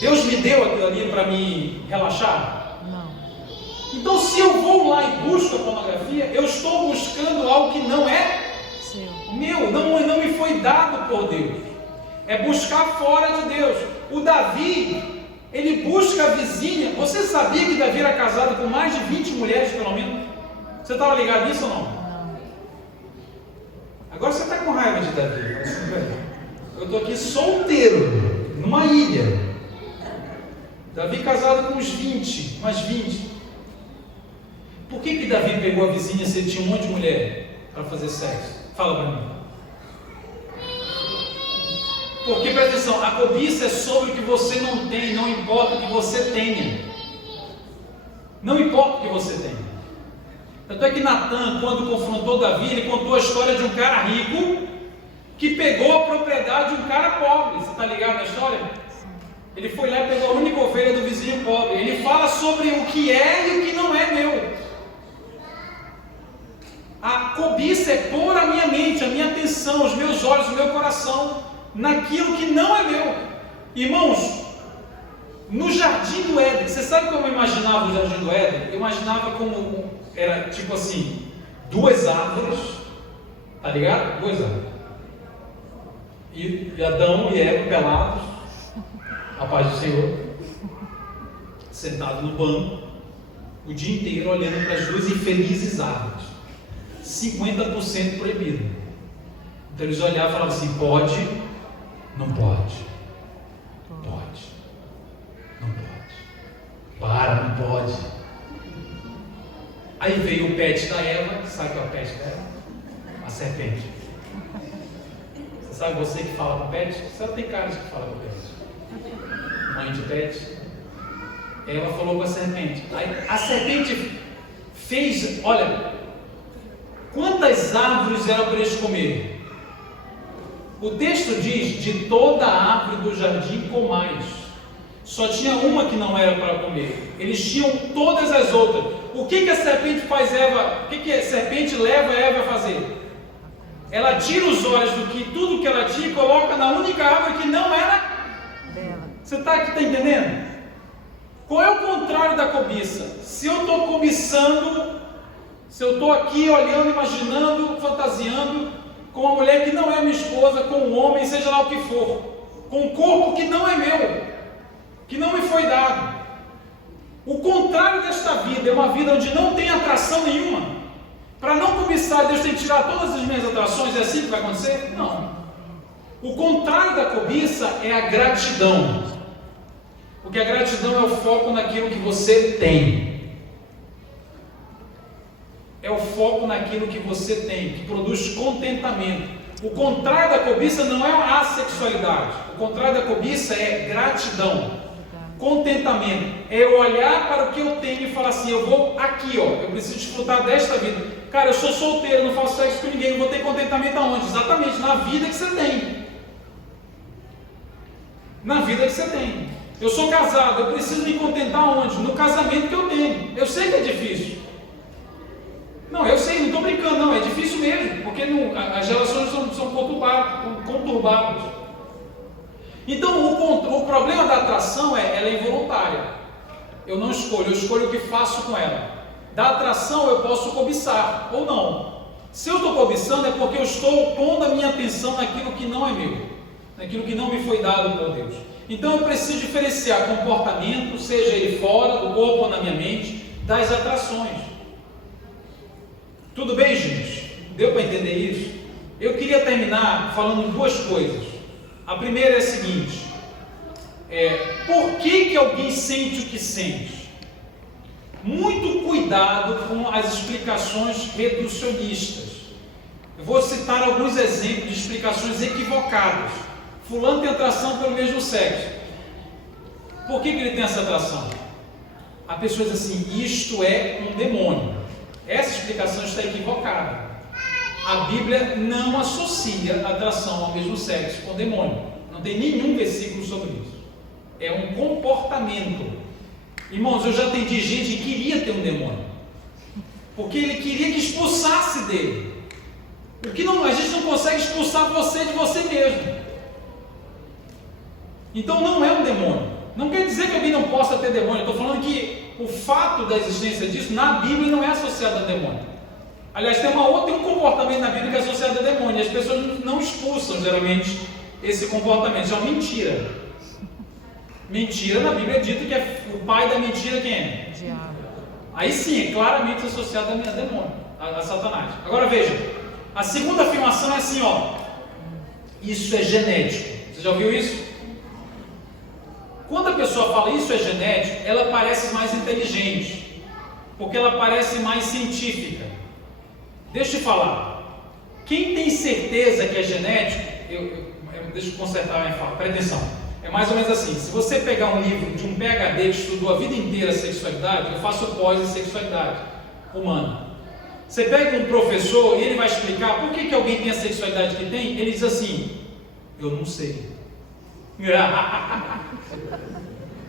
Deus me deu aquilo ali para me relaxar? Não. Então, se eu vou lá e busco a pornografia, eu estou buscando algo que não é meu, não me foi dado por Deus. É buscar fora de Deus. O Davi, ele busca a vizinha. Você sabia que Davi era casado com mais de 20 mulheres, pelo menos? Você estava ligado nisso ou não? Não. Agora você está com raiva de Davi. Eu estou aqui solteiro, numa ilha. Davi casado com uns 20, mais 20. Por que Davi pegou a vizinha se ele tinha um monte de mulher para fazer sexo? Fala para mim. Porque, presta atenção, a cobiça é sobre o que você não tem, não importa o que você tenha. Não importa o que você tenha. Tanto é que Natan, quando confrontou Davi, ele contou a história de um cara rico que pegou a propriedade de um cara pobre. Você está ligado na história? Ele foi lá e pegou a única ovelha do vizinho pobre. Ele fala sobre o que é e o que não é meu. A cobiça é pôr a minha mente, a minha atenção, os meus olhos, o meu coração naquilo que não é meu. Irmãos, no Jardim do Éden, você sabe como eu imaginava o Jardim do Éden? Eu imaginava como era tipo assim, 2 árvores, tá ligado? 2 árvores. E Adão e Eva pelados, a paz do Senhor, sentado no banco, o dia inteiro olhando para as 2 infelizes árvores. 50% proibido. Então eles olhavam e falavam assim: pode, não pode, pode, não pode, para, não pode. Aí veio o pet da Eva. Sabe qual é o pet dela? A serpente. Você sabe, você que fala com o pet? Você não tem cara de que fala com o pet. Mãe de pet. Ela falou com a serpente. Aí a serpente fez, olha, quantas árvores eram para eles comerem? O texto diz: de toda a árvore do jardim comais. Só tinha uma que não era para comer. Eles tinham todas as outras. O que a serpente faz Eva? O que a serpente leva Eva a fazer? Ela tira os olhos do que tudo que ela tinha e coloca na única árvore que não era dela. Você está entendendo? Qual é o contrário da cobiça? Se eu estou cobiçando, se eu estou aqui olhando, imaginando, fantasiando com uma mulher que não é minha esposa, com um homem, seja lá o que for, com um corpo que não é meu, que não me foi dado. O contrário desta vida é uma vida onde não tem atração nenhuma. Para não cobiçar, Deus tem que tirar todas as minhas atrações, é assim que vai acontecer? Não. O contrário da cobiça é a gratidão. Porque a gratidão é o foco naquilo que você tem. É o foco naquilo que você tem, que produz contentamento. O contrário da cobiça não é a assexualidade. O contrário da cobiça é gratidão. Contentamento. É eu olhar para o que eu tenho e falar assim, eu vou aqui, ó, eu preciso desfrutar desta vida. Cara, eu sou solteiro, não faço sexo com ninguém, não vou ter contentamento aonde? Exatamente, na vida que você tem. Na vida que você tem. Eu sou casado, eu preciso me contentar onde? No casamento que eu tenho. Eu sei que é difícil. Não, eu sei, não estou brincando, não, é difícil mesmo, porque as relações são conturbadas. Então, o problema da atração ela é involuntária. Eu não escolho, eu escolho o que faço com ela. Da atração eu posso cobiçar, ou não. Se eu estou cobiçando é porque eu estou pondo a minha atenção naquilo que não é meu, naquilo que não me foi dado por Deus. Então eu preciso diferenciar comportamento, seja ele fora do corpo ou na minha mente, das atrações. Tudo bem, gente? Deu para entender isso? Eu queria terminar falando duas coisas. A primeira é a seguinte: por que alguém sente o que sente? Muito cuidado com as explicações reducionistas. Eu vou citar alguns exemplos de explicações equivocadas. Fulano tem atração pelo mesmo sexo. Por que ele tem essa atração? A pessoa diz assim, isto é um demônio. Essa explicação está equivocada. A Bíblia não associa a atração ao mesmo sexo com demônio. Não tem nenhum versículo sobre isso. É um comportamento. Irmãos, eu já atendi gente que queria ter um demônio, porque ele queria que expulsasse dele. A gente não consegue expulsar você de você mesmo. Então não é um demônio. Não quer dizer que alguém não possa ter demônio. Eu estou falando que o fato da existência disso na Bíblia não é associado a demônio. Aliás, tem um comportamento na Bíblia que é associado a demônio. E as pessoas não expulsam geralmente esse comportamento. Isso é uma mentira. Mentira, na Bíblia é dito que o pai da mentira quem é? Diabo. Aí sim, é claramente associado a demônio, a Satanás. Agora veja, a segunda afirmação é assim, ó. Isso é genético. Você já ouviu isso? Quando a pessoa fala isso é genético, ela parece mais inteligente, porque ela parece mais científica. Deixa eu te falar. Quem tem certeza que é genético, deixa eu consertar a minha fala, presta atenção. É mais ou menos assim, se você pegar um livro de um PhD que estudou a vida inteira a sexualidade, eu faço pós em sexualidade humana. Você pega um professor e ele vai explicar por que alguém tem a sexualidade que tem, ele diz assim, eu não sei.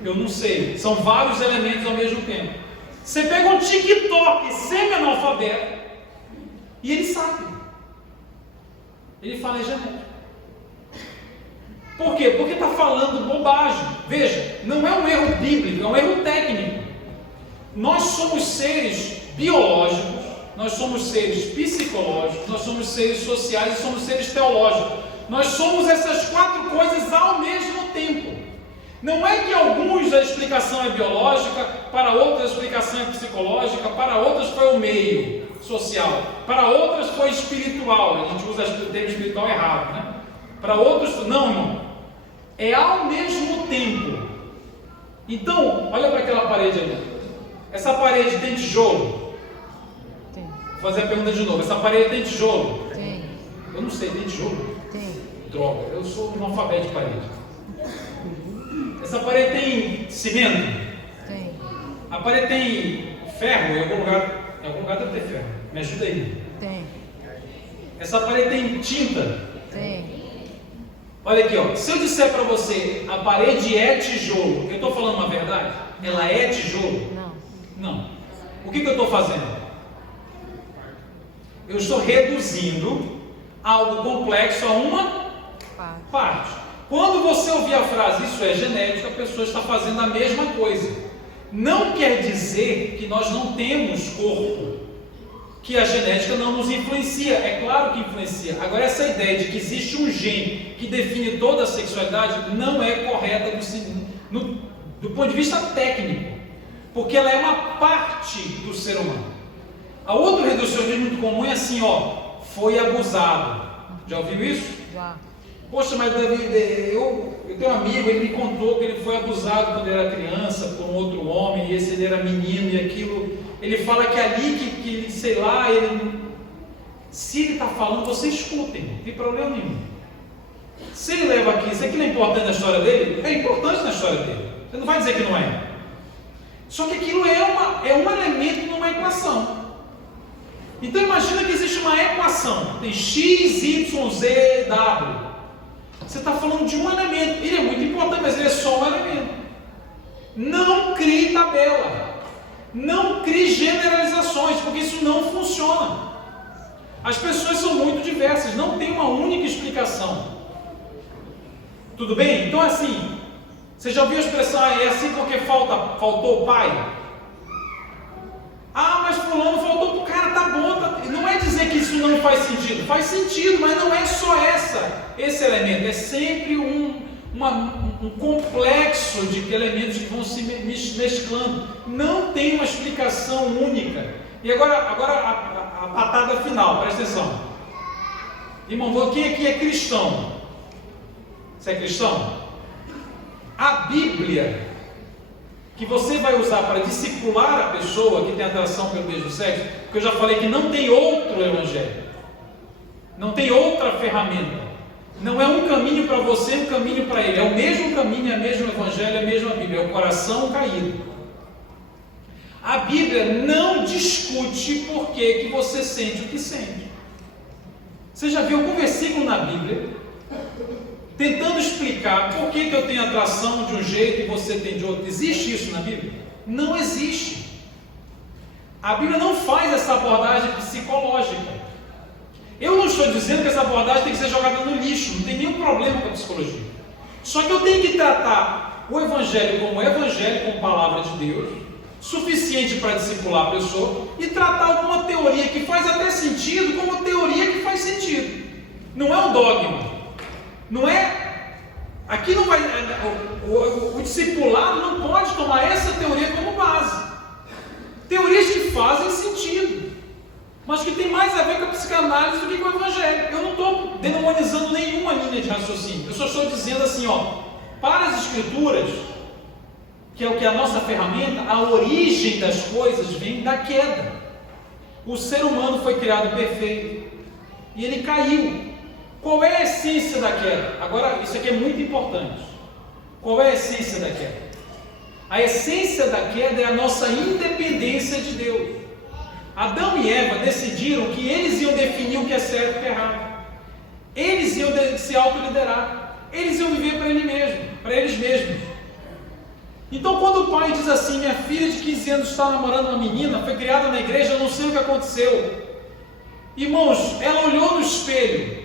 Eu não sei, são vários elementos ao mesmo tempo. Você pega um TikTok semi-analfabeto e ele sabe. Ele fala é genético. Por quê? Porque está falando bobagem. Veja, não é um erro bíblico, é um erro técnico. Nós somos seres biológicos, nós somos seres psicológicos, nós somos seres sociais e somos seres teológicos. Nós somos essas quatro coisas ao mesmo tempo. Não é que alguns a explicação é biológica, para outros a explicação é psicológica, para outros foi o meio social, para outras foi espiritual. A gente usa o termo espiritual errado, né? Para outros, não, irmão. É ao mesmo tempo. Então, olha para aquela parede ali. Essa parede tem tijolo? Tem. Vou fazer a pergunta de novo. Essa parede tem tijolo? Tem. Eu não sei, tem tijolo? Tem. Droga, eu sou um alfabeto de parede. Essa parede tem cimento? Tem. A parede tem ferro em algum lugar? Em algum lugar deve ter ferro. Me ajuda aí. Tem. Essa parede tem tinta? Tem. Olha aqui, ó. Se eu disser para você, a parede é tijolo, eu estou falando uma verdade? Ela é tijolo? Não. O que eu estou fazendo? Eu estou reduzindo algo complexo a uma parte. Quando você ouvir a frase, isso é genética, a pessoa está fazendo a mesma coisa. Não quer dizer que nós não temos corpo, que a genética não nos influencia. É claro que influencia. Agora, essa ideia de que existe um gene que define toda a sexualidade não é correta do ponto de vista técnico, porque ela é uma parte do ser humano. A outro reducionismo muito comum é assim, ó, foi abusado. Já ouviu isso? Já. Poxa, mas Davi, eu tenho um amigo, ele me contou que ele foi abusado quando era criança por um outro homem, e esse ele era menino, e aquilo, ele fala que ali, que sei lá, se ele está falando, vocês escutem, não tem problema nenhum. Se ele leva aqui, isso aquilo é importante na história dele, é importante na história dele, você não vai dizer que não é. Só que aquilo é um elemento numa equação. Então imagina que existe uma equação, tem x, y, z, w. Você está falando de um elemento, ele é muito importante, mas ele é só um elemento. Não crie tabela, não crie generalizações, porque isso não funciona. As pessoas são muito diversas, não tem uma única explicação. Tudo bem? Então assim, você já ouviu a expressão, é assim porque faltou o pai? Ah, mas fulano faltou o cara, tá bom, não é dizer que isso não faz sentido, mas não é só esse elemento, é sempre um complexo de elementos que vão se mesclando, não tem uma explicação única. E agora a patada final, presta atenção. Irmão, quem aqui é cristão? Você é cristão? A Bíblia que você vai usar para discipular a pessoa que tem atração pelo mesmo sexo, porque eu já falei que não tem outro evangelho, não tem outra ferramenta, não é um caminho para você, um caminho para ele, é o mesmo caminho, é o mesmo evangelho, é a mesma Bíblia, é o coração caído. A Bíblia não discute por que você sente o que sente. Você já viu algum versículo na Bíblia tentando explicar por que eu tenho atração de um jeito e você tem de outro? Existe isso na Bíblia? Não existe. A Bíblia não faz essa abordagem psicológica. Eu não estou dizendo que essa abordagem tem que ser jogada no lixo, não tem nenhum problema com a psicologia. Só que eu tenho que tratar o Evangelho como palavra de Deus, suficiente para discipular a pessoa, e tratar alguma teoria que faz até sentido como teoria que faz sentido. Não é um dogma. Não é, aqui não vai, o discipulado não pode tomar essa teoria como base. Teorias que fazem sentido, mas que tem mais a ver com a psicanálise do que com o evangelho. Eu não estou demonizando nenhuma linha de raciocínio, eu só estou dizendo assim, ó, para as escrituras, que é o que é a nossa ferramenta, a origem das coisas vem da queda. O ser humano foi criado perfeito, e ele caiu. Qual é a essência da queda? Agora, isso aqui é muito importante. Qual é a essência da queda? A essência da queda é a nossa independência de Deus. Adão e Eva decidiram que eles iam definir o que é certo e o que é errado. Eles iam se autoliderar. Eles iam viver para eles mesmos. Então, quando o pai diz assim, minha filha de 15 anos está namorando uma menina, foi criada na igreja, eu não sei o que aconteceu. Irmãos, ela olhou no espelho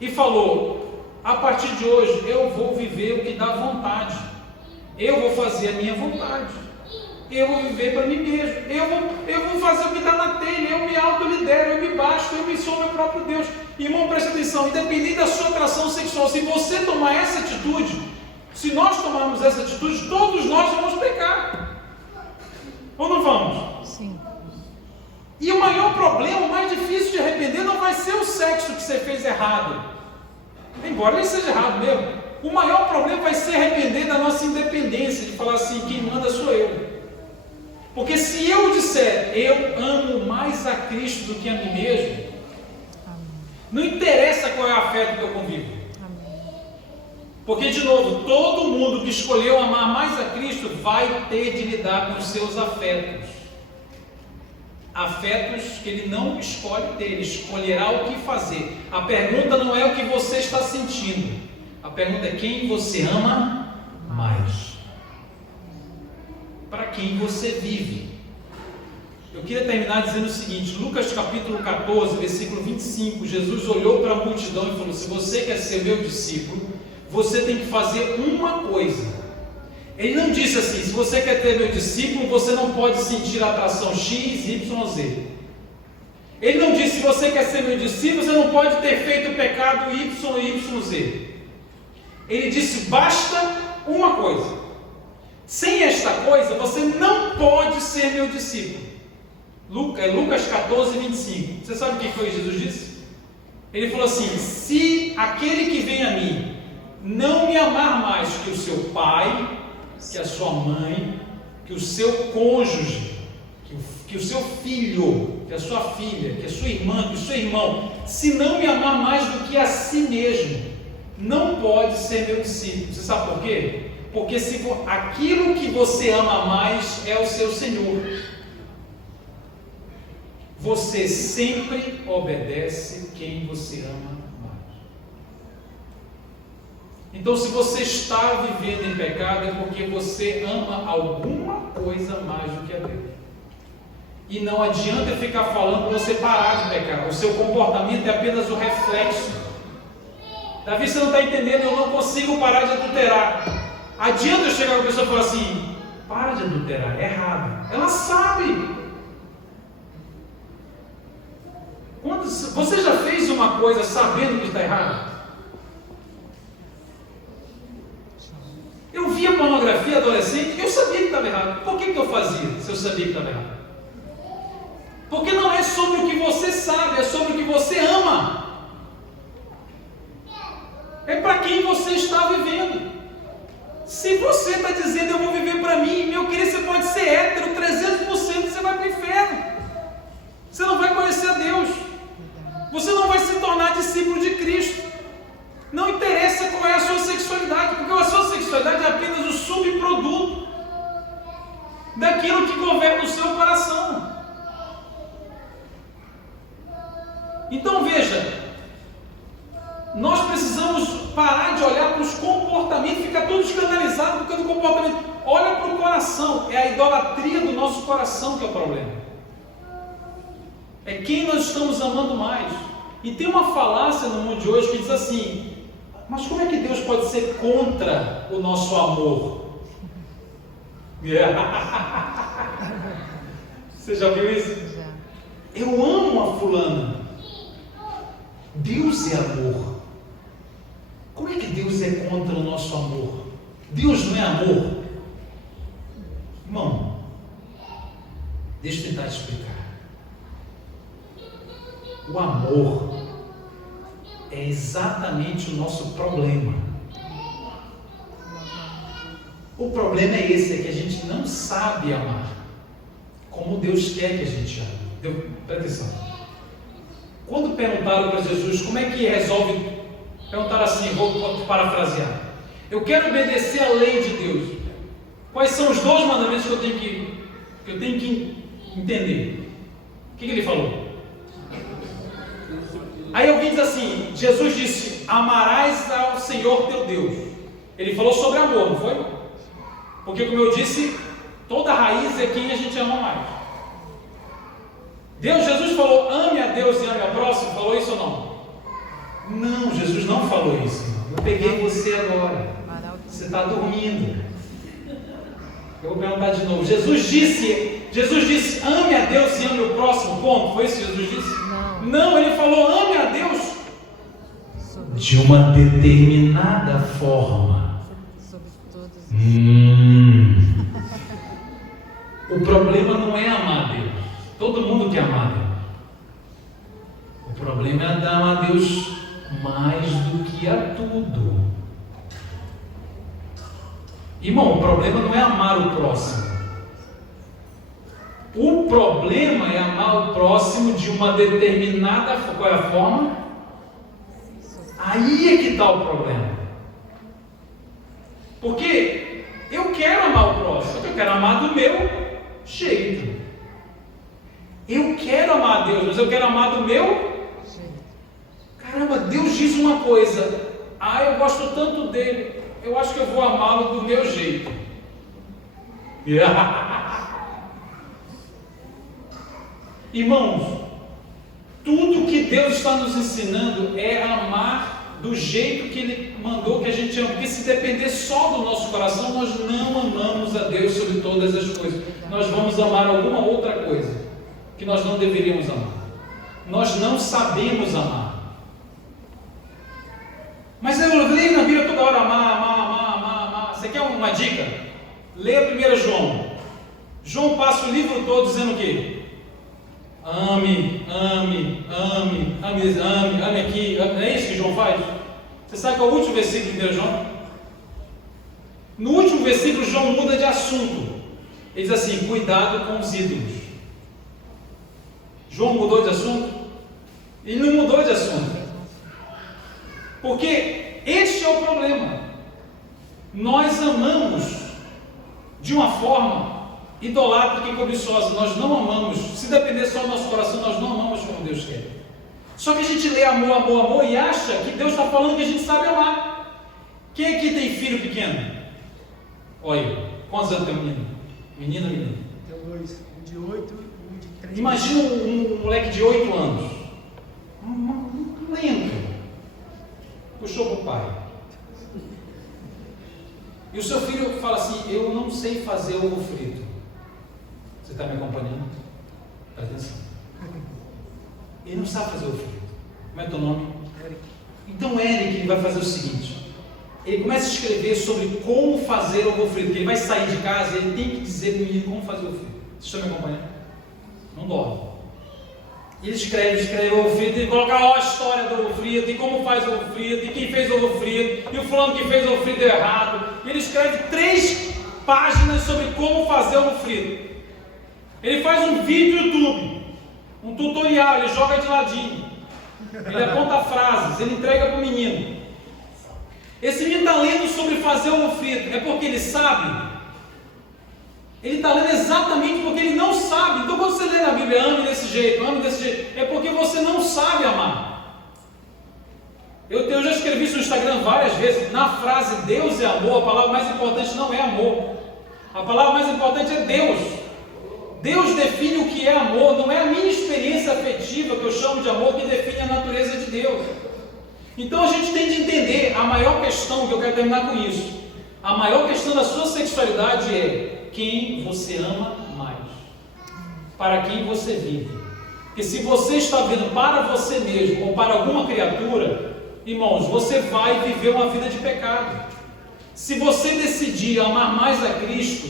e falou, a partir de hoje eu vou viver o que dá vontade, eu vou fazer a minha vontade, eu vou viver para mim mesmo, eu vou fazer o que dá na telha, eu me autolidero, eu me basto, eu me sou meu próprio Deus. Irmão, presta atenção, independente da sua atração sexual, se você tomar essa atitude, se nós tomarmos essa atitude, todos nós vamos pecar, ou não vamos? Sim. E o maior problema, o mais difícil de arrepender, não vai ser o sexo que você fez errado, embora ele seja errado mesmo. O maior problema vai ser arrepender da nossa independência, de falar assim, quem manda sou eu. Porque se eu disser, eu amo mais a Cristo do que a mim mesmo, não interessa qual é o afeto que eu convivo. Porque, de novo, todo mundo que escolheu amar mais a Cristo vai ter de lidar com os seus afetos. Afetos que ele não escolhe ter, ele escolherá o que fazer. A pergunta não é o que você está sentindo, A pergunta é: quem você ama mais? Para quem você vive? Eu queria terminar dizendo o seguinte: Lucas capítulo 14, versículo 25, Jesus olhou para a multidão e falou: se você quer ser meu discípulo, você tem que fazer uma coisa. Ele não disse assim: se você quer ter meu discípulo, você não pode sentir atração X, Y, Z. Ele não disse: se você quer ser meu discípulo, você não pode ter feito o pecado Y, Y, Z. Ele disse: basta uma coisa. Sem esta coisa, você não pode ser meu discípulo. Lucas 14, 25. Você sabe o que foi Jesus disse? Ele falou assim: se aquele que vem a mim não me amar mais que o seu pai, que a sua mãe, que o seu cônjuge, que o seu filho, que a sua filha, que a sua irmã, que o seu irmão, se não me amar mais do que a si mesmo, não pode ser meu discípulo. Você sabe por quê? Porque se aquilo que você ama mais é o seu Senhor, você sempre obedece quem você ama mais. Então, se você está vivendo em pecado, é porque você ama alguma coisa mais do que a Deus. E não adianta ficar falando para você parar de pecar. O seu comportamento é apenas o reflexo. Davi, você não está entendendo, eu não consigo parar de adulterar. Adianta eu chegar com a pessoa e falar assim: para de adulterar, é errado. Ela sabe. Você já fez uma coisa sabendo que está errado? Eu via pornografia adolescente e eu sabia que estava errado. Por que eu fazia se eu sabia que estava errado? Porque não é sobre o que você sabe, é sobre o que você ama. É para quem você está vivendo. Se você está dizendo eu vou viver para mim, meu querido, você pode ser hétero 300%, você vai para o inferno. Você não vai conhecer a Deus. Você não vai se tornar discípulo de Cristo. Não interessa qual é a sua sexualidade, porque a sua sexualidade é apenas o subproduto daquilo que governa o seu coração. Então veja, nós precisamos parar de olhar para os comportamentos, ficar tudo escandalizado por causa do comportamento. Olha para o coração, é a idolatria do nosso coração que é o problema. É quem nós estamos amando mais. E tem uma falácia no mundo de hoje que diz assim: mas como é que Deus pode ser contra o nosso amor? Você já viu isso? Já. Eu amo a fulana. Deus é amor. Como é que Deus é contra o nosso amor? Deus não é amor? Irmão, deixa eu tentar te explicar. O amor é exatamente o nosso problema. O problema é esse, é que a gente não sabe amar como Deus quer que a gente ame. Presta atenção. Quando perguntaram para Jesus como é que resolve, perguntaram assim, vou parafrasear: eu quero obedecer a lei de Deus. Quais são os 2 mandamentos que eu tenho que entender? O que ele falou? Aí alguém diz assim: Jesus disse: amarás ao Senhor teu Deus. Ele falou sobre amor, não foi? Porque, como eu disse, toda raiz é quem a gente ama mais. Jesus falou: ame a Deus e ame ao próximo. Falou isso ou não? Não, Jesus não falou isso. Eu peguei você agora. Você está dormindo. Eu vou perguntar de novo. Jesus disse: ame a Deus e ame o próximo. Ponto. Foi isso que Jesus disse? Não, ele falou: ame a Deus de uma determinada forma. O problema não é amar a Deus. Todo mundo quer amar a Deus. O problema é amar a Deus mais do que a tudo. Irmão, o problema não é amar o próximo. O problema é amar o próximo de uma determinada forma. Qual é a forma? Aí é que está o problema. Porque eu quero amar o próximo, eu quero amar do meu jeito. Eu quero amar a Deus, mas eu quero amar do meu jeito. Caramba, Deus diz uma coisa: Ah, eu gosto tanto dele, eu acho que eu vou amá-lo do meu jeito. Irmãos, tudo que Deus está nos ensinando é amar do jeito que Ele mandou que a gente ame, porque se depender só do nosso coração, nós não amamos a Deus sobre todas as coisas, nós vamos amar alguma outra coisa que nós não deveríamos amar, nós não sabemos amar. Mas eu leio na Bíblia toda hora, amar. Você quer uma dica? Leia 1 João. João passa o livro todo dizendo o quê? Ame aqui. Não é isso que João faz? Você sabe qual é o último versículo de 1 João? No último versículo, João muda de assunto. Ele diz assim: cuidado com os ídolos. João mudou de assunto? Ele não mudou de assunto. Porque este é o problema. Nós amamos de uma forma idolátrica e cobiçosa. Nós não amamos. Se depender só do nosso coração, nós não amamos como Deus quer. Só que a gente lê amor e acha que Deus está falando que a gente sabe amar. Quem aqui tem filho pequeno? Olha, quantos anos tem um menino? Menina ou menino? Tem dois, um de 8 e um de 3. Imagina um moleque de 8 anos. Lento. Puxou para o pai. E o seu filho fala assim: eu não sei fazer ovo frito. Você está me acompanhando? Presta atenção. Ele não sabe fazer ovo frito. Como é teu nome? Eric. Então Eric, ele vai fazer o seguinte: ele começa a escrever sobre como fazer ovo frito, porque ele vai sair de casa e ele tem que dizer para o menino como fazer ovo frito. Vocês estão me acompanhando? Não dorme. Ele escreve ovo frito, ele coloca a história do ovo frito, e como faz o ovo frito, e quem fez o ovo frito, e o fulano que fez o ovo frito deu errado. Ele escreve 3 páginas sobre como fazer o ovo frito. Ele faz um vídeo no YouTube, um tutorial, ele joga de ladinho, ele aponta frases, ele entrega para o menino. Esse menino está lendo sobre fazer o ovo frito, é porque ele sabe? Ele está lendo exatamente porque ele não sabe. Então quando você lê na Bíblia, ame desse jeito, é porque você não sabe amar. Eu já escrevi isso no Instagram várias vezes. Na frase Deus é amor, a palavra mais importante não é amor. A palavra mais importante é Deus. Deus define o que é amor, não é a minha experiência afetiva, que eu chamo de amor, que define a natureza de Deus. Então a gente tem de entender a maior questão, que eu quero terminar com isso. A maior questão da sua sexualidade é quem você ama mais, para quem você vive. Porque se você está vivendo para você mesmo ou para alguma criatura, irmãos, você vai viver uma vida de pecado. Se você decidir amar mais a Cristo,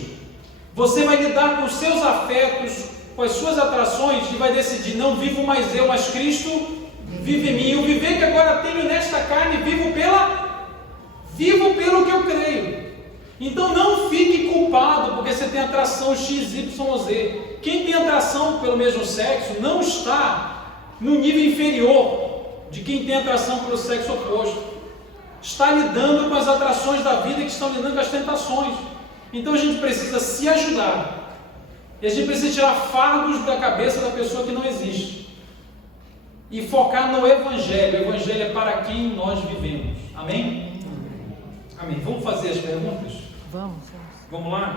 você vai lidar com os seus afetos, com as suas atrações, e vai decidir: não vivo mais eu, mas Cristo vive em mim. O viver que agora tenho nesta carne, vivo pelo que eu creio. Então não fique culpado porque você tem atração XYZ. Quem tem atração pelo mesmo sexo não está no nível inferior de quem tem atração pelo sexo oposto. Está lidando com as atrações da vida, que estão lidando com as tentações. Então a gente precisa se ajudar. E a gente precisa tirar fardos da cabeça da pessoa que não existe. E focar no Evangelho. O Evangelho é para quem nós vivemos. Amém? Amém. Vamos fazer as perguntas? Vamos. Vamos lá?